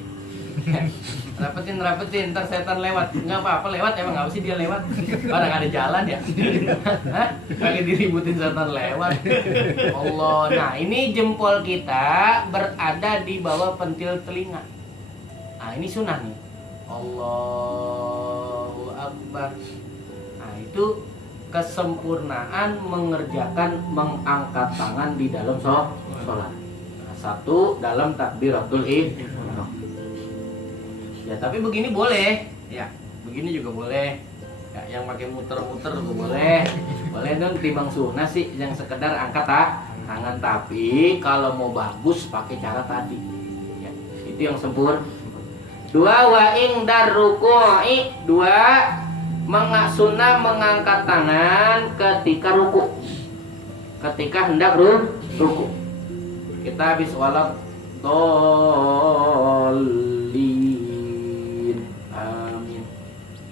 Rapetin, ntar setan lewat. Nggak apa-apa lewat, emang nggak sih dia lewat. Orang ada jalan ya. Hah? Kali diributin setan lewat. Allah. Nah ini jempol kita berada di bawah pentil telinga. Nah ini sunnah nih. Allahu Akbar. Nah itu kesempurnaan mengerjakan mengangkat tangan di dalam sholat. Nah, 1 dalam takbiratul ihram. Ya tapi begini boleh, ya begini juga boleh. Ya, yang pakai muter-muter juga boleh. Boleh dong timbang sunnah sih, yang sekedar angkat tangan, tapi kalau mau bagus pakai cara tadi. Ya, itu yang sempurna. 2 wa ingdar ruku'i, 2 sunnah mengangkat tangan ketika ruku. Ketika hendak ruku. Kita habis walat dolin. Amin.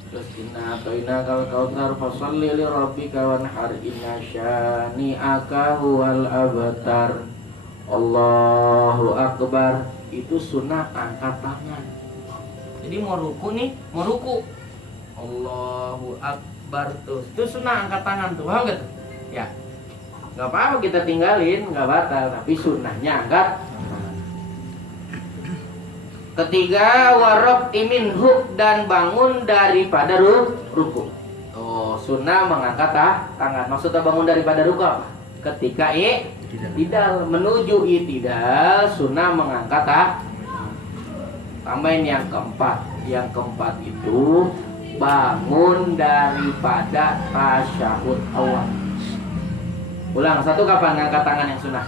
Terus inna atoina kal kautsar fasalli li rabbika wanhar inna syani'aka huwal abtar. Allahu akbar. Itu sunnah angkat tangan. Jadi mau ruku nih, mau ruku. Allahu akbar tuh. Itu sunnah angkat tangan tuh. Paham gak tuh? Ya. Gak apa-apa kita tinggalin, gak batal, tapi sunnahnya angkat. Ketiga, warok minhu, dan bangun daripada ruku. Oh, sunnah mengangkat tangan. Maksudnya bangun daripada ruku apa? Ketika i'tidal, menuju i'tidal, sunnah mengangkat tangan. Tambahin yang keempat. Yang keempat itu bangun daripada tasyahud awal. Ulang, 1 kapan ngangkat tangan yang sunnah?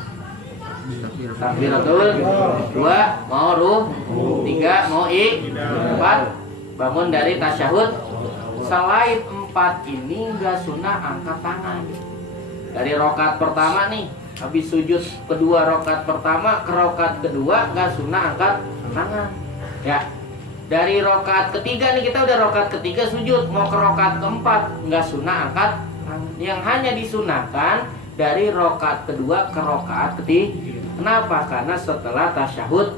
Takbiratul 2 mau ruku, 3 mau 4 bangun dari tasyahud. Selain 4 ini enggak sunnah angkat tangan. Dari rakaat pertama nih, habis sujud kedua rakaat pertama ke rakaat kedua enggak sunnah angkat tangan. Ya. Dari rakaat ketiga nih, kita udah rakaat ketiga sujud, mau ke rakaat keempat enggak sunnah angkat tangan. Yang hanya disunahkan dari rakaat kedua ke rakaat ketiga. Kenapa? Karena setelah tasyahud.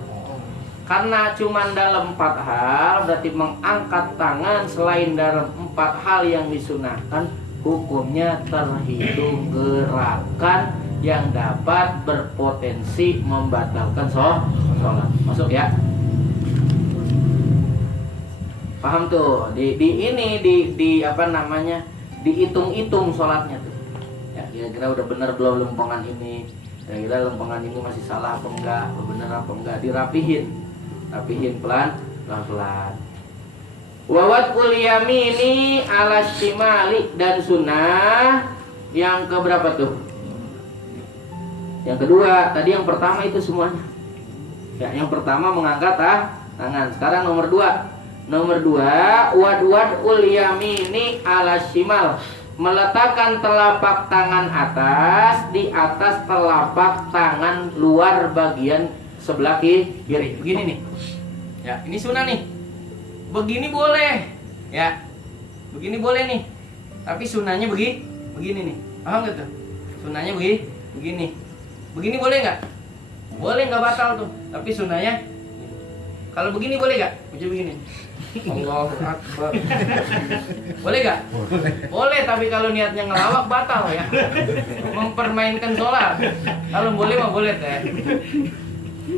Karena cuma dalam 4 hal, berarti mengangkat tangan selain dalam 4 hal yang disunahkan, hukumnya terhitung gerakan yang dapat berpotensi membatalkan sholat. Masuk ya? Paham tuh? Di apa namanya? Dihitung-hitung sholatnya tuh. Ya, kira-kira udah bener belum lempengan ini? Kira-kira lempengan ini masih salah apa enggak? Bener apa enggak? Dirapihin pelan-pelan. Wawat uliyamini ala shimali, dan sunnah yang keberapa tuh? Yang kedua. Tadi yang pertama itu semuanya. Ya, yang pertama mengangkat tangan. Sekarang nomor 2. Nomor 2, wadwad uliyamini ala shimal, meletakkan telapak tangan atas di atas telapak tangan luar bagian sebelah kiri. Begini nih. Ya, ini sunnah nih. Begini boleh. Ya. Begini boleh nih. Tapi sunnahnya begini nih. Paham enggak tuh? Sunnahnya begini. Begini boleh enggak? Boleh, enggak batal tuh. Tapi sunnahnya kalau begini boleh enggak? Macam begini. Allahu Akbar. Boleh gak? Boleh, tapi kalau niatnya ngelawak batal ya. Mempermainkan sholat. Kalau boleh mah boleh teh.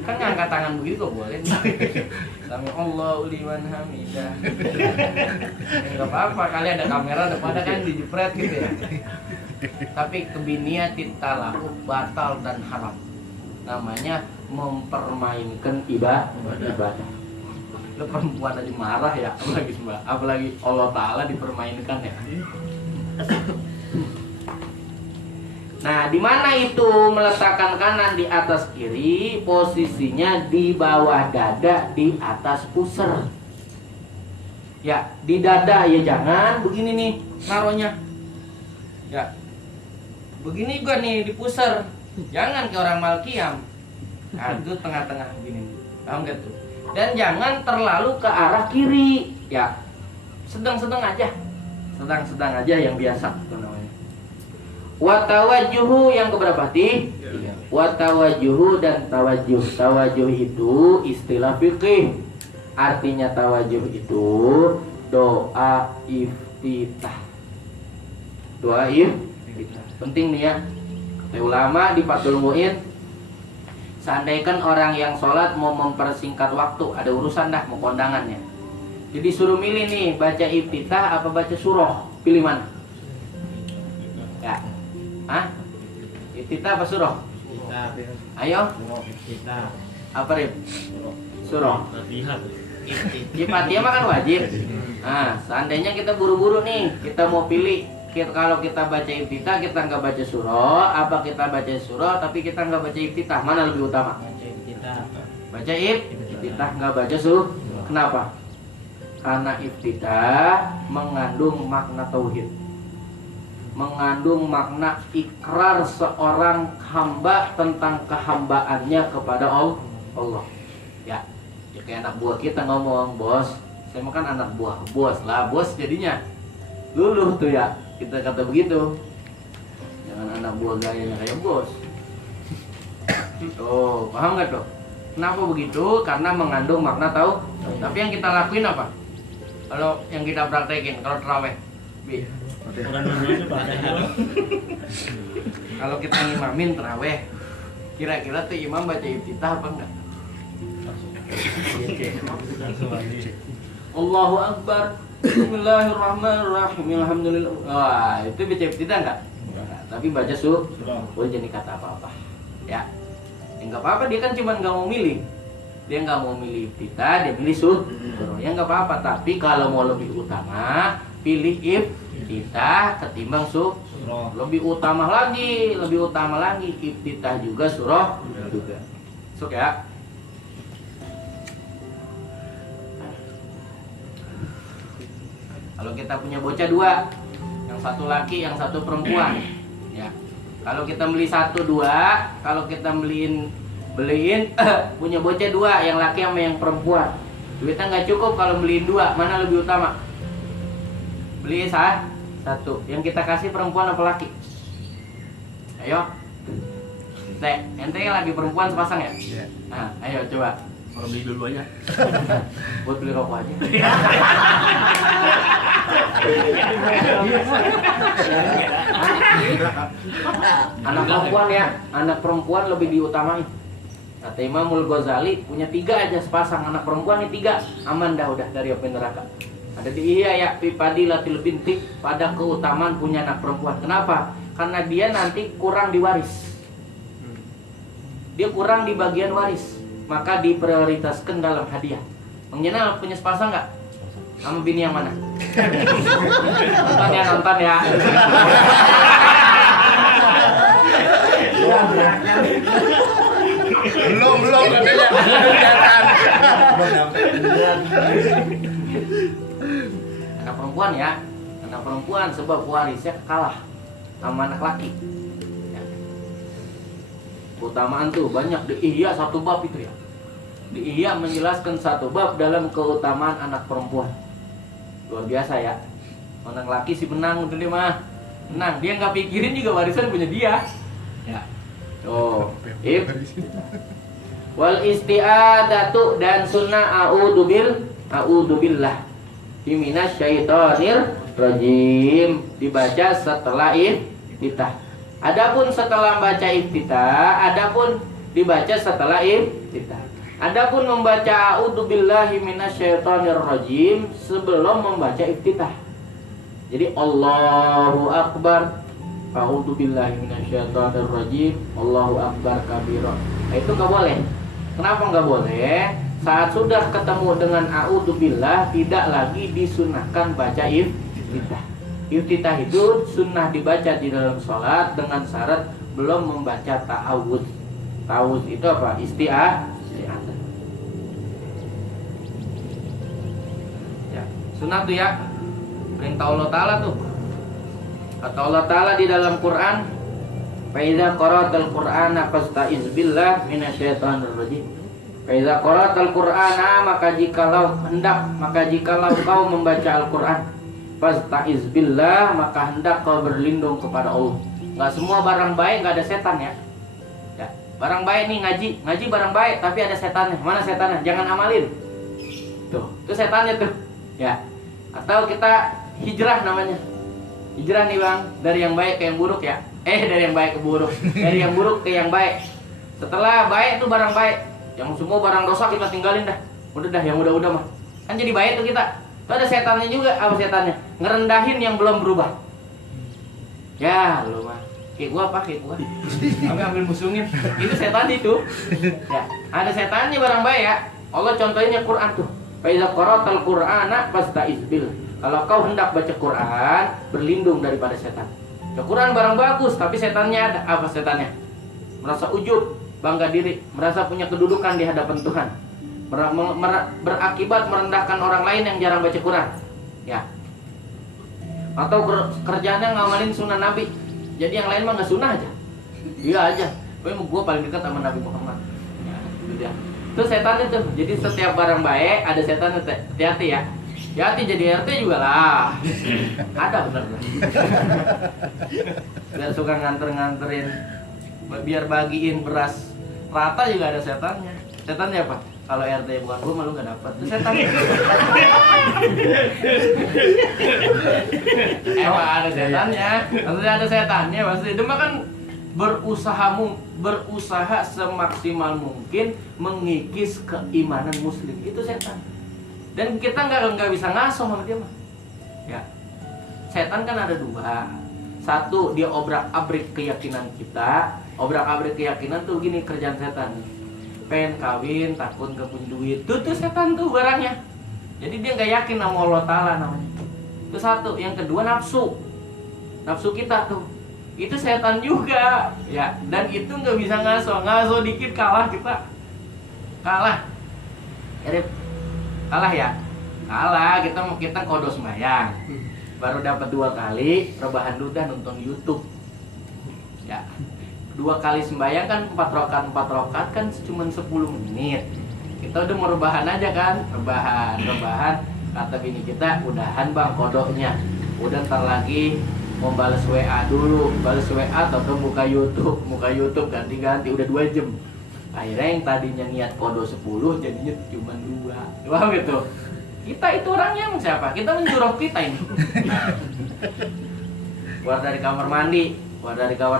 Kan ngangkat tangan begitu kok boleh. Sami Allahu liman hamidah. Enggak apa-apa, kali ada kamera depannya kan dijepret gitu ya. Tapi kebiniatin talaku batal dan haram. Namanya mempermainkan ibadah. Lo perempuan aja marah ya, apalagi Allah Ta'ala dipermainkan ya. Nah, di mana itu meletakkan kanan di atas kiri, posisinya di bawah dada, di atas pusar. Ya, di dada ya jangan begini nih naruhnya. Ya, begini juga nih di pusar. Jangan ke orang malkiam. Nah, itu tengah-tengah begini. Paham gak tuh? Dan jangan terlalu ke arah kiri, ya sedang-sedang aja yang biasa itu namanya. Watawajuhu yang keberapa ti? Watawajuhu dan tawajuh itu istilah fikih. Artinya tawajuh itu doa iftitah. Penting nih ya. Kata ulama di Fathul Mu'in, seandainya orang yang sholat mau mempersingkat waktu, ada urusan dah mau kondangannya, jadi suruh milih nih, baca iftitah apa baca surah, pilih mana? Ya, iftitah apa surah? Ayo, apa Rip? Surah. Ya, Fatihah mah kan wajib. Nah, seandainya kita buru-buru nih, kita mau pilih kalau kita baca iftitah kita nggak baca surah, apa kita baca surah tapi kita nggak baca iftitah, mana lebih utama? Baca iftitah nggak baca surah. Kenapa? Karena iftitah mengandung makna tauhid, mengandung makna ikrar seorang hamba tentang kehambaannya kepada Allah. Ya kayak anak buah kita ngomong, bos, saya makan anak buah, bos lah, bos jadinya luluh tuh ya, kita kata begitu. Jangan anak buah gayanya kayak bos. Tuh, paham nggak tuh? Kenapa begitu? Karena mengandung makna tahu. Tapi yang kita lakuin apa? Kalau yang kita praktekin, kalau terawih, kalau kita ngimamin terawih, kira-kira tuh imam baca iftitah apa enggak? Allahu Akbar, Bismillahirrahmanirrahim, Alhamdulillah. Wah, itu baca iftitah enggak? Tapi baca boleh jadi kata apa-apa. Ya, enggak apa-apa, dia kan cuma nggak mau milih. Dia nggak mau milih iftitah, dia milih surah. Ya nggak apa-apa. Tapi kalau mau lebih utama, pilih iftitah ketimbang surah. Lebih utama lagi, iftitah juga surah juga. Sok ya. Kalau kita punya bocah dua, yang satu laki, yang satu perempuan, ya. Kalau kita beli satu dua, kalau kita beliin punya bocah dua, yang laki sama yang perempuan, duitnya nggak cukup kalau beliin dua, mana lebih utama? Beli satu. Yang kita kasih perempuan apa laki? Ayo, ente lagi perempuan sepasang ya? Iya. Nah, ayo coba. Orang beli dulu aja. Buat beli rokok aja. Anak perempuan lebih diutamain. Kata Imamul Ghazali, punya 3 aja sepasang anak perempuan nih 3, aman dah udah dari api neraka. Ada di Ihya fi Fadilatil Binti, pada keutamaan punya anak perempuan. Kenapa? Karena dia nanti kurang diwaris. Dia kurang di bagian waris, maka diprioritaskan dalam hadiah. Bang Jenal punya sepasang nggak? Sama bini yang mana? Nonton ya. Belum katanya. Anak perempuan ya, anak perempuan sebab warisnya kalah sama anak laki. Ya. Keutamaan tuh banyak di Ihya 1 bab itu ya. Di Ihya menjelaskan 1 bab dalam keutamaan anak perempuan. Luar biasa ya. Anak laki sih menang udah dia mah. Menang, dia nggak pikirin juga warisan punya dia. Ya. Oh, wal isti'adatu dan sunnah a'udzubillah minasyaitonir rajim dibaca setelah iftitah. Adapun setelah baca iftitah, adapun dibaca setelah iftitah. Adapun membaca a'udzubillahi minasyaitonir rajim sebelum membaca iftitah. Jadi Allahu Akbar, a'udzubillahi minasyaitonir rajim, Allahu Akbar kabira. Nah, itu nggak boleh. Kenapa nggak boleh? Saat sudah ketemu dengan a'udzubillah, tidak lagi disunahkan baca iftitah. Iftitah itu sunnah dibaca di dalam sholat dengan syarat belum membaca ta'awudz. Ta'awudz itu apa? Isti'adzah. Ya, sunnah tuh ya. Perintah Allah Ta'ala tuh. Kata Allah Ta'ala di dalam Quran, fa idza qara'tal Qur'ana fasta'iz billah minasyaitonir rajim. Fa idza qara'tal Qur'ana, maka jikalau kau membaca Al-Qur'an, fasta'iz billah, maka hendak kau berlindung kepada Allah. Enggak semua barang baik enggak ada setan ya. Ya, barang baik nih ngaji barang baik tapi ada setannya. Mana setannya? Jangan amalin. Tuh, itu setannya tuh. Ya. Atau kita hijrah namanya. Hijrah nih Bang, dari yang baik ke yang buruk ya. Dari yang baik ke buruk. Dari yang buruk ke yang baik. Setelah baik itu barang baik, yang semua barang dosa kita tinggalin dah. Udah dah, yang udah-udah mah. Kan jadi baik tuh kita. Itu ada setannya juga, apa setannya? Ngerendahin yang belum berubah. Ya, lu mah. Kayak gua apa? Kayak gua. Ambil musungin. Itu setan itu. Ya, ada setannya barang baik ya. Allah contohinnya Quran tuh. Fa idza qara'tal Qur'ana fasta'iz billah. Kalau kau hendak baca Quran, berlindung daripada setan. Quran barang bagus, tapi setannya ada. Apa setannya? Merasa ujub, bangga diri, merasa punya kedudukan di hadapan Tuhan, berakibat merendahkan orang lain yang jarang baca Quran, ya. Atau kerjaannya ngamalin sunnah Nabi, jadi yang lain mah nggak sunnah aja, iya aja. Gue paling dekat sama Nabi Muhammad. Ya, gitu ya. Itu setan itu. Jadi setiap barang baik ada setan, hati-hati ya. Hati jadi RT juga lah. Ada bener. Biar suka nganterin, biar bagiin beras rata juga ada setannya. Setannya apa? Kalau RT bukan gue malu nggak dapat. Itu setan. Emang ada setannya. Maksudnya ada setannya pasti. Itu mah kan berusaha semaksimal mungkin mengikis keimanan muslim. Itu setan. Dan kita nggak bisa ngaso sama dia mah. Ya. Setan kan ada dua. Satu, dia obrak-abrik keyakinan kita. Obrak-abrik keyakinan tuh gini kerjaan setan. Pengen kawin, takut gak punya duit. Tuh setan tuh barangnya. Jadi dia nggak yakin sama Allah Ta'ala namanya. Itu satu. Yang kedua nafsu. Nafsu kita tuh. Itu setan juga. Ya. Dan itu nggak bisa ngaso. Ngaso dikit kalah kita. Kalah. Kalah ya. Kalah. Kita kodo sembahyang. Baru dapat 2 kali, rebahan dulu dah nonton YouTube. Ya. 2 kali sembahyang kan 4 rakaat kan cuma 10 menit. Kita udah mau rebahan aja kan, rebahan. Kata bini kita, udahan bang kodoknya. Udah ntar lagi mau balas WA dulu, balas WA atau buka YouTube ganti-ganti udah 2 jam. Akhirnya yang tadinya niat kodo 10 jadinya cuma 2. Wah gitu. Kita itu orangnya emang siapa? Kita menjurok kita ini. Keluar dari kamar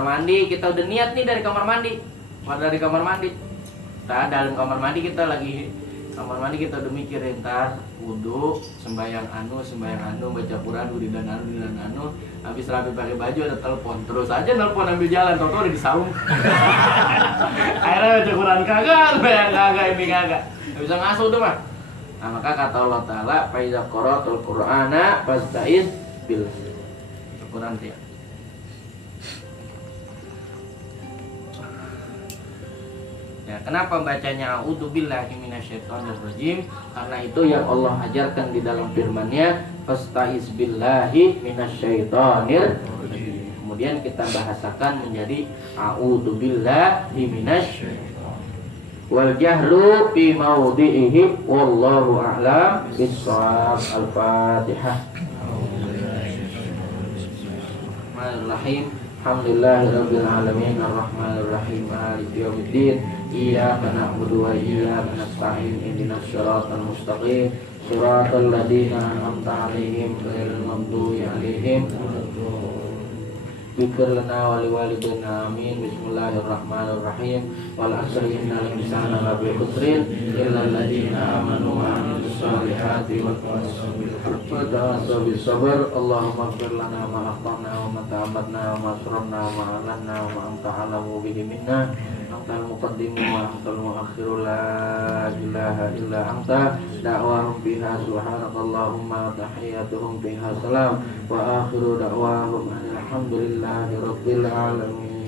mandi, kita udah niat nih dari kamar mandi. Keluar dari kamar mandi. Kita dalam kamar mandi kita udah mikirin ntar wudu, sembahyang anu, baca Quran, wiridan anu. Habis rapi pakai baju ada telepon. Terus aja nelpon ambil jalan, tau udah di saung. Akhirnya baca Quran kagak, sembahyang kagak, ini kagak. Gak bisa ngasuh tuh mah. Nah, maka kata Allah Ta'ala, "Faiza qara'tul Qur'ana fasta'iz billah." Quran dia. Ya, kenapa bacanya a'udzubillahi minasyaitonirrajim? Karena itu yang Allah ajarkan di dalam firman-Nya, "Fasta'iz billahi minasyaitonirrajim." Kemudian kita bahasakan menjadi a'udzubillahi minasyaitonirrajim. Wal jahru fi mawdi'ihi wallahu a'lam bis-shawab. Al-Fatihah. Bismillahirrahmanirrahim. Alhamdulillahirabbil alamin arrahmanir rahim maliki yaumiddin. Iyyaka na'budu wa iyyaka nasta'in ihdinas shiratal mustaqim shiratal ladzina an'amta 'alaihim ghairil maghdubi 'alaihim. Bikir lana wali walidina amin. Bismillahirrahmanirrahim. Wal asri innal insana lafi khusrin illa alladziina amanu wa 'amilus solihati wa tawassaw bis sabr. Allahumma ighfir lana ma akhtana wa ma ta'ammadna wa ma asrarna wa ma a'lanna wa ma anta 'alamu bihi minna. Antal muqaddimu wa antal muakhiru la ilaha illa anta. Da'wahum fiha subhanakallahumma wa tahiyyatuhum fiha salam wa akhiru da'wahum alhamdulillahi rabbil alamin.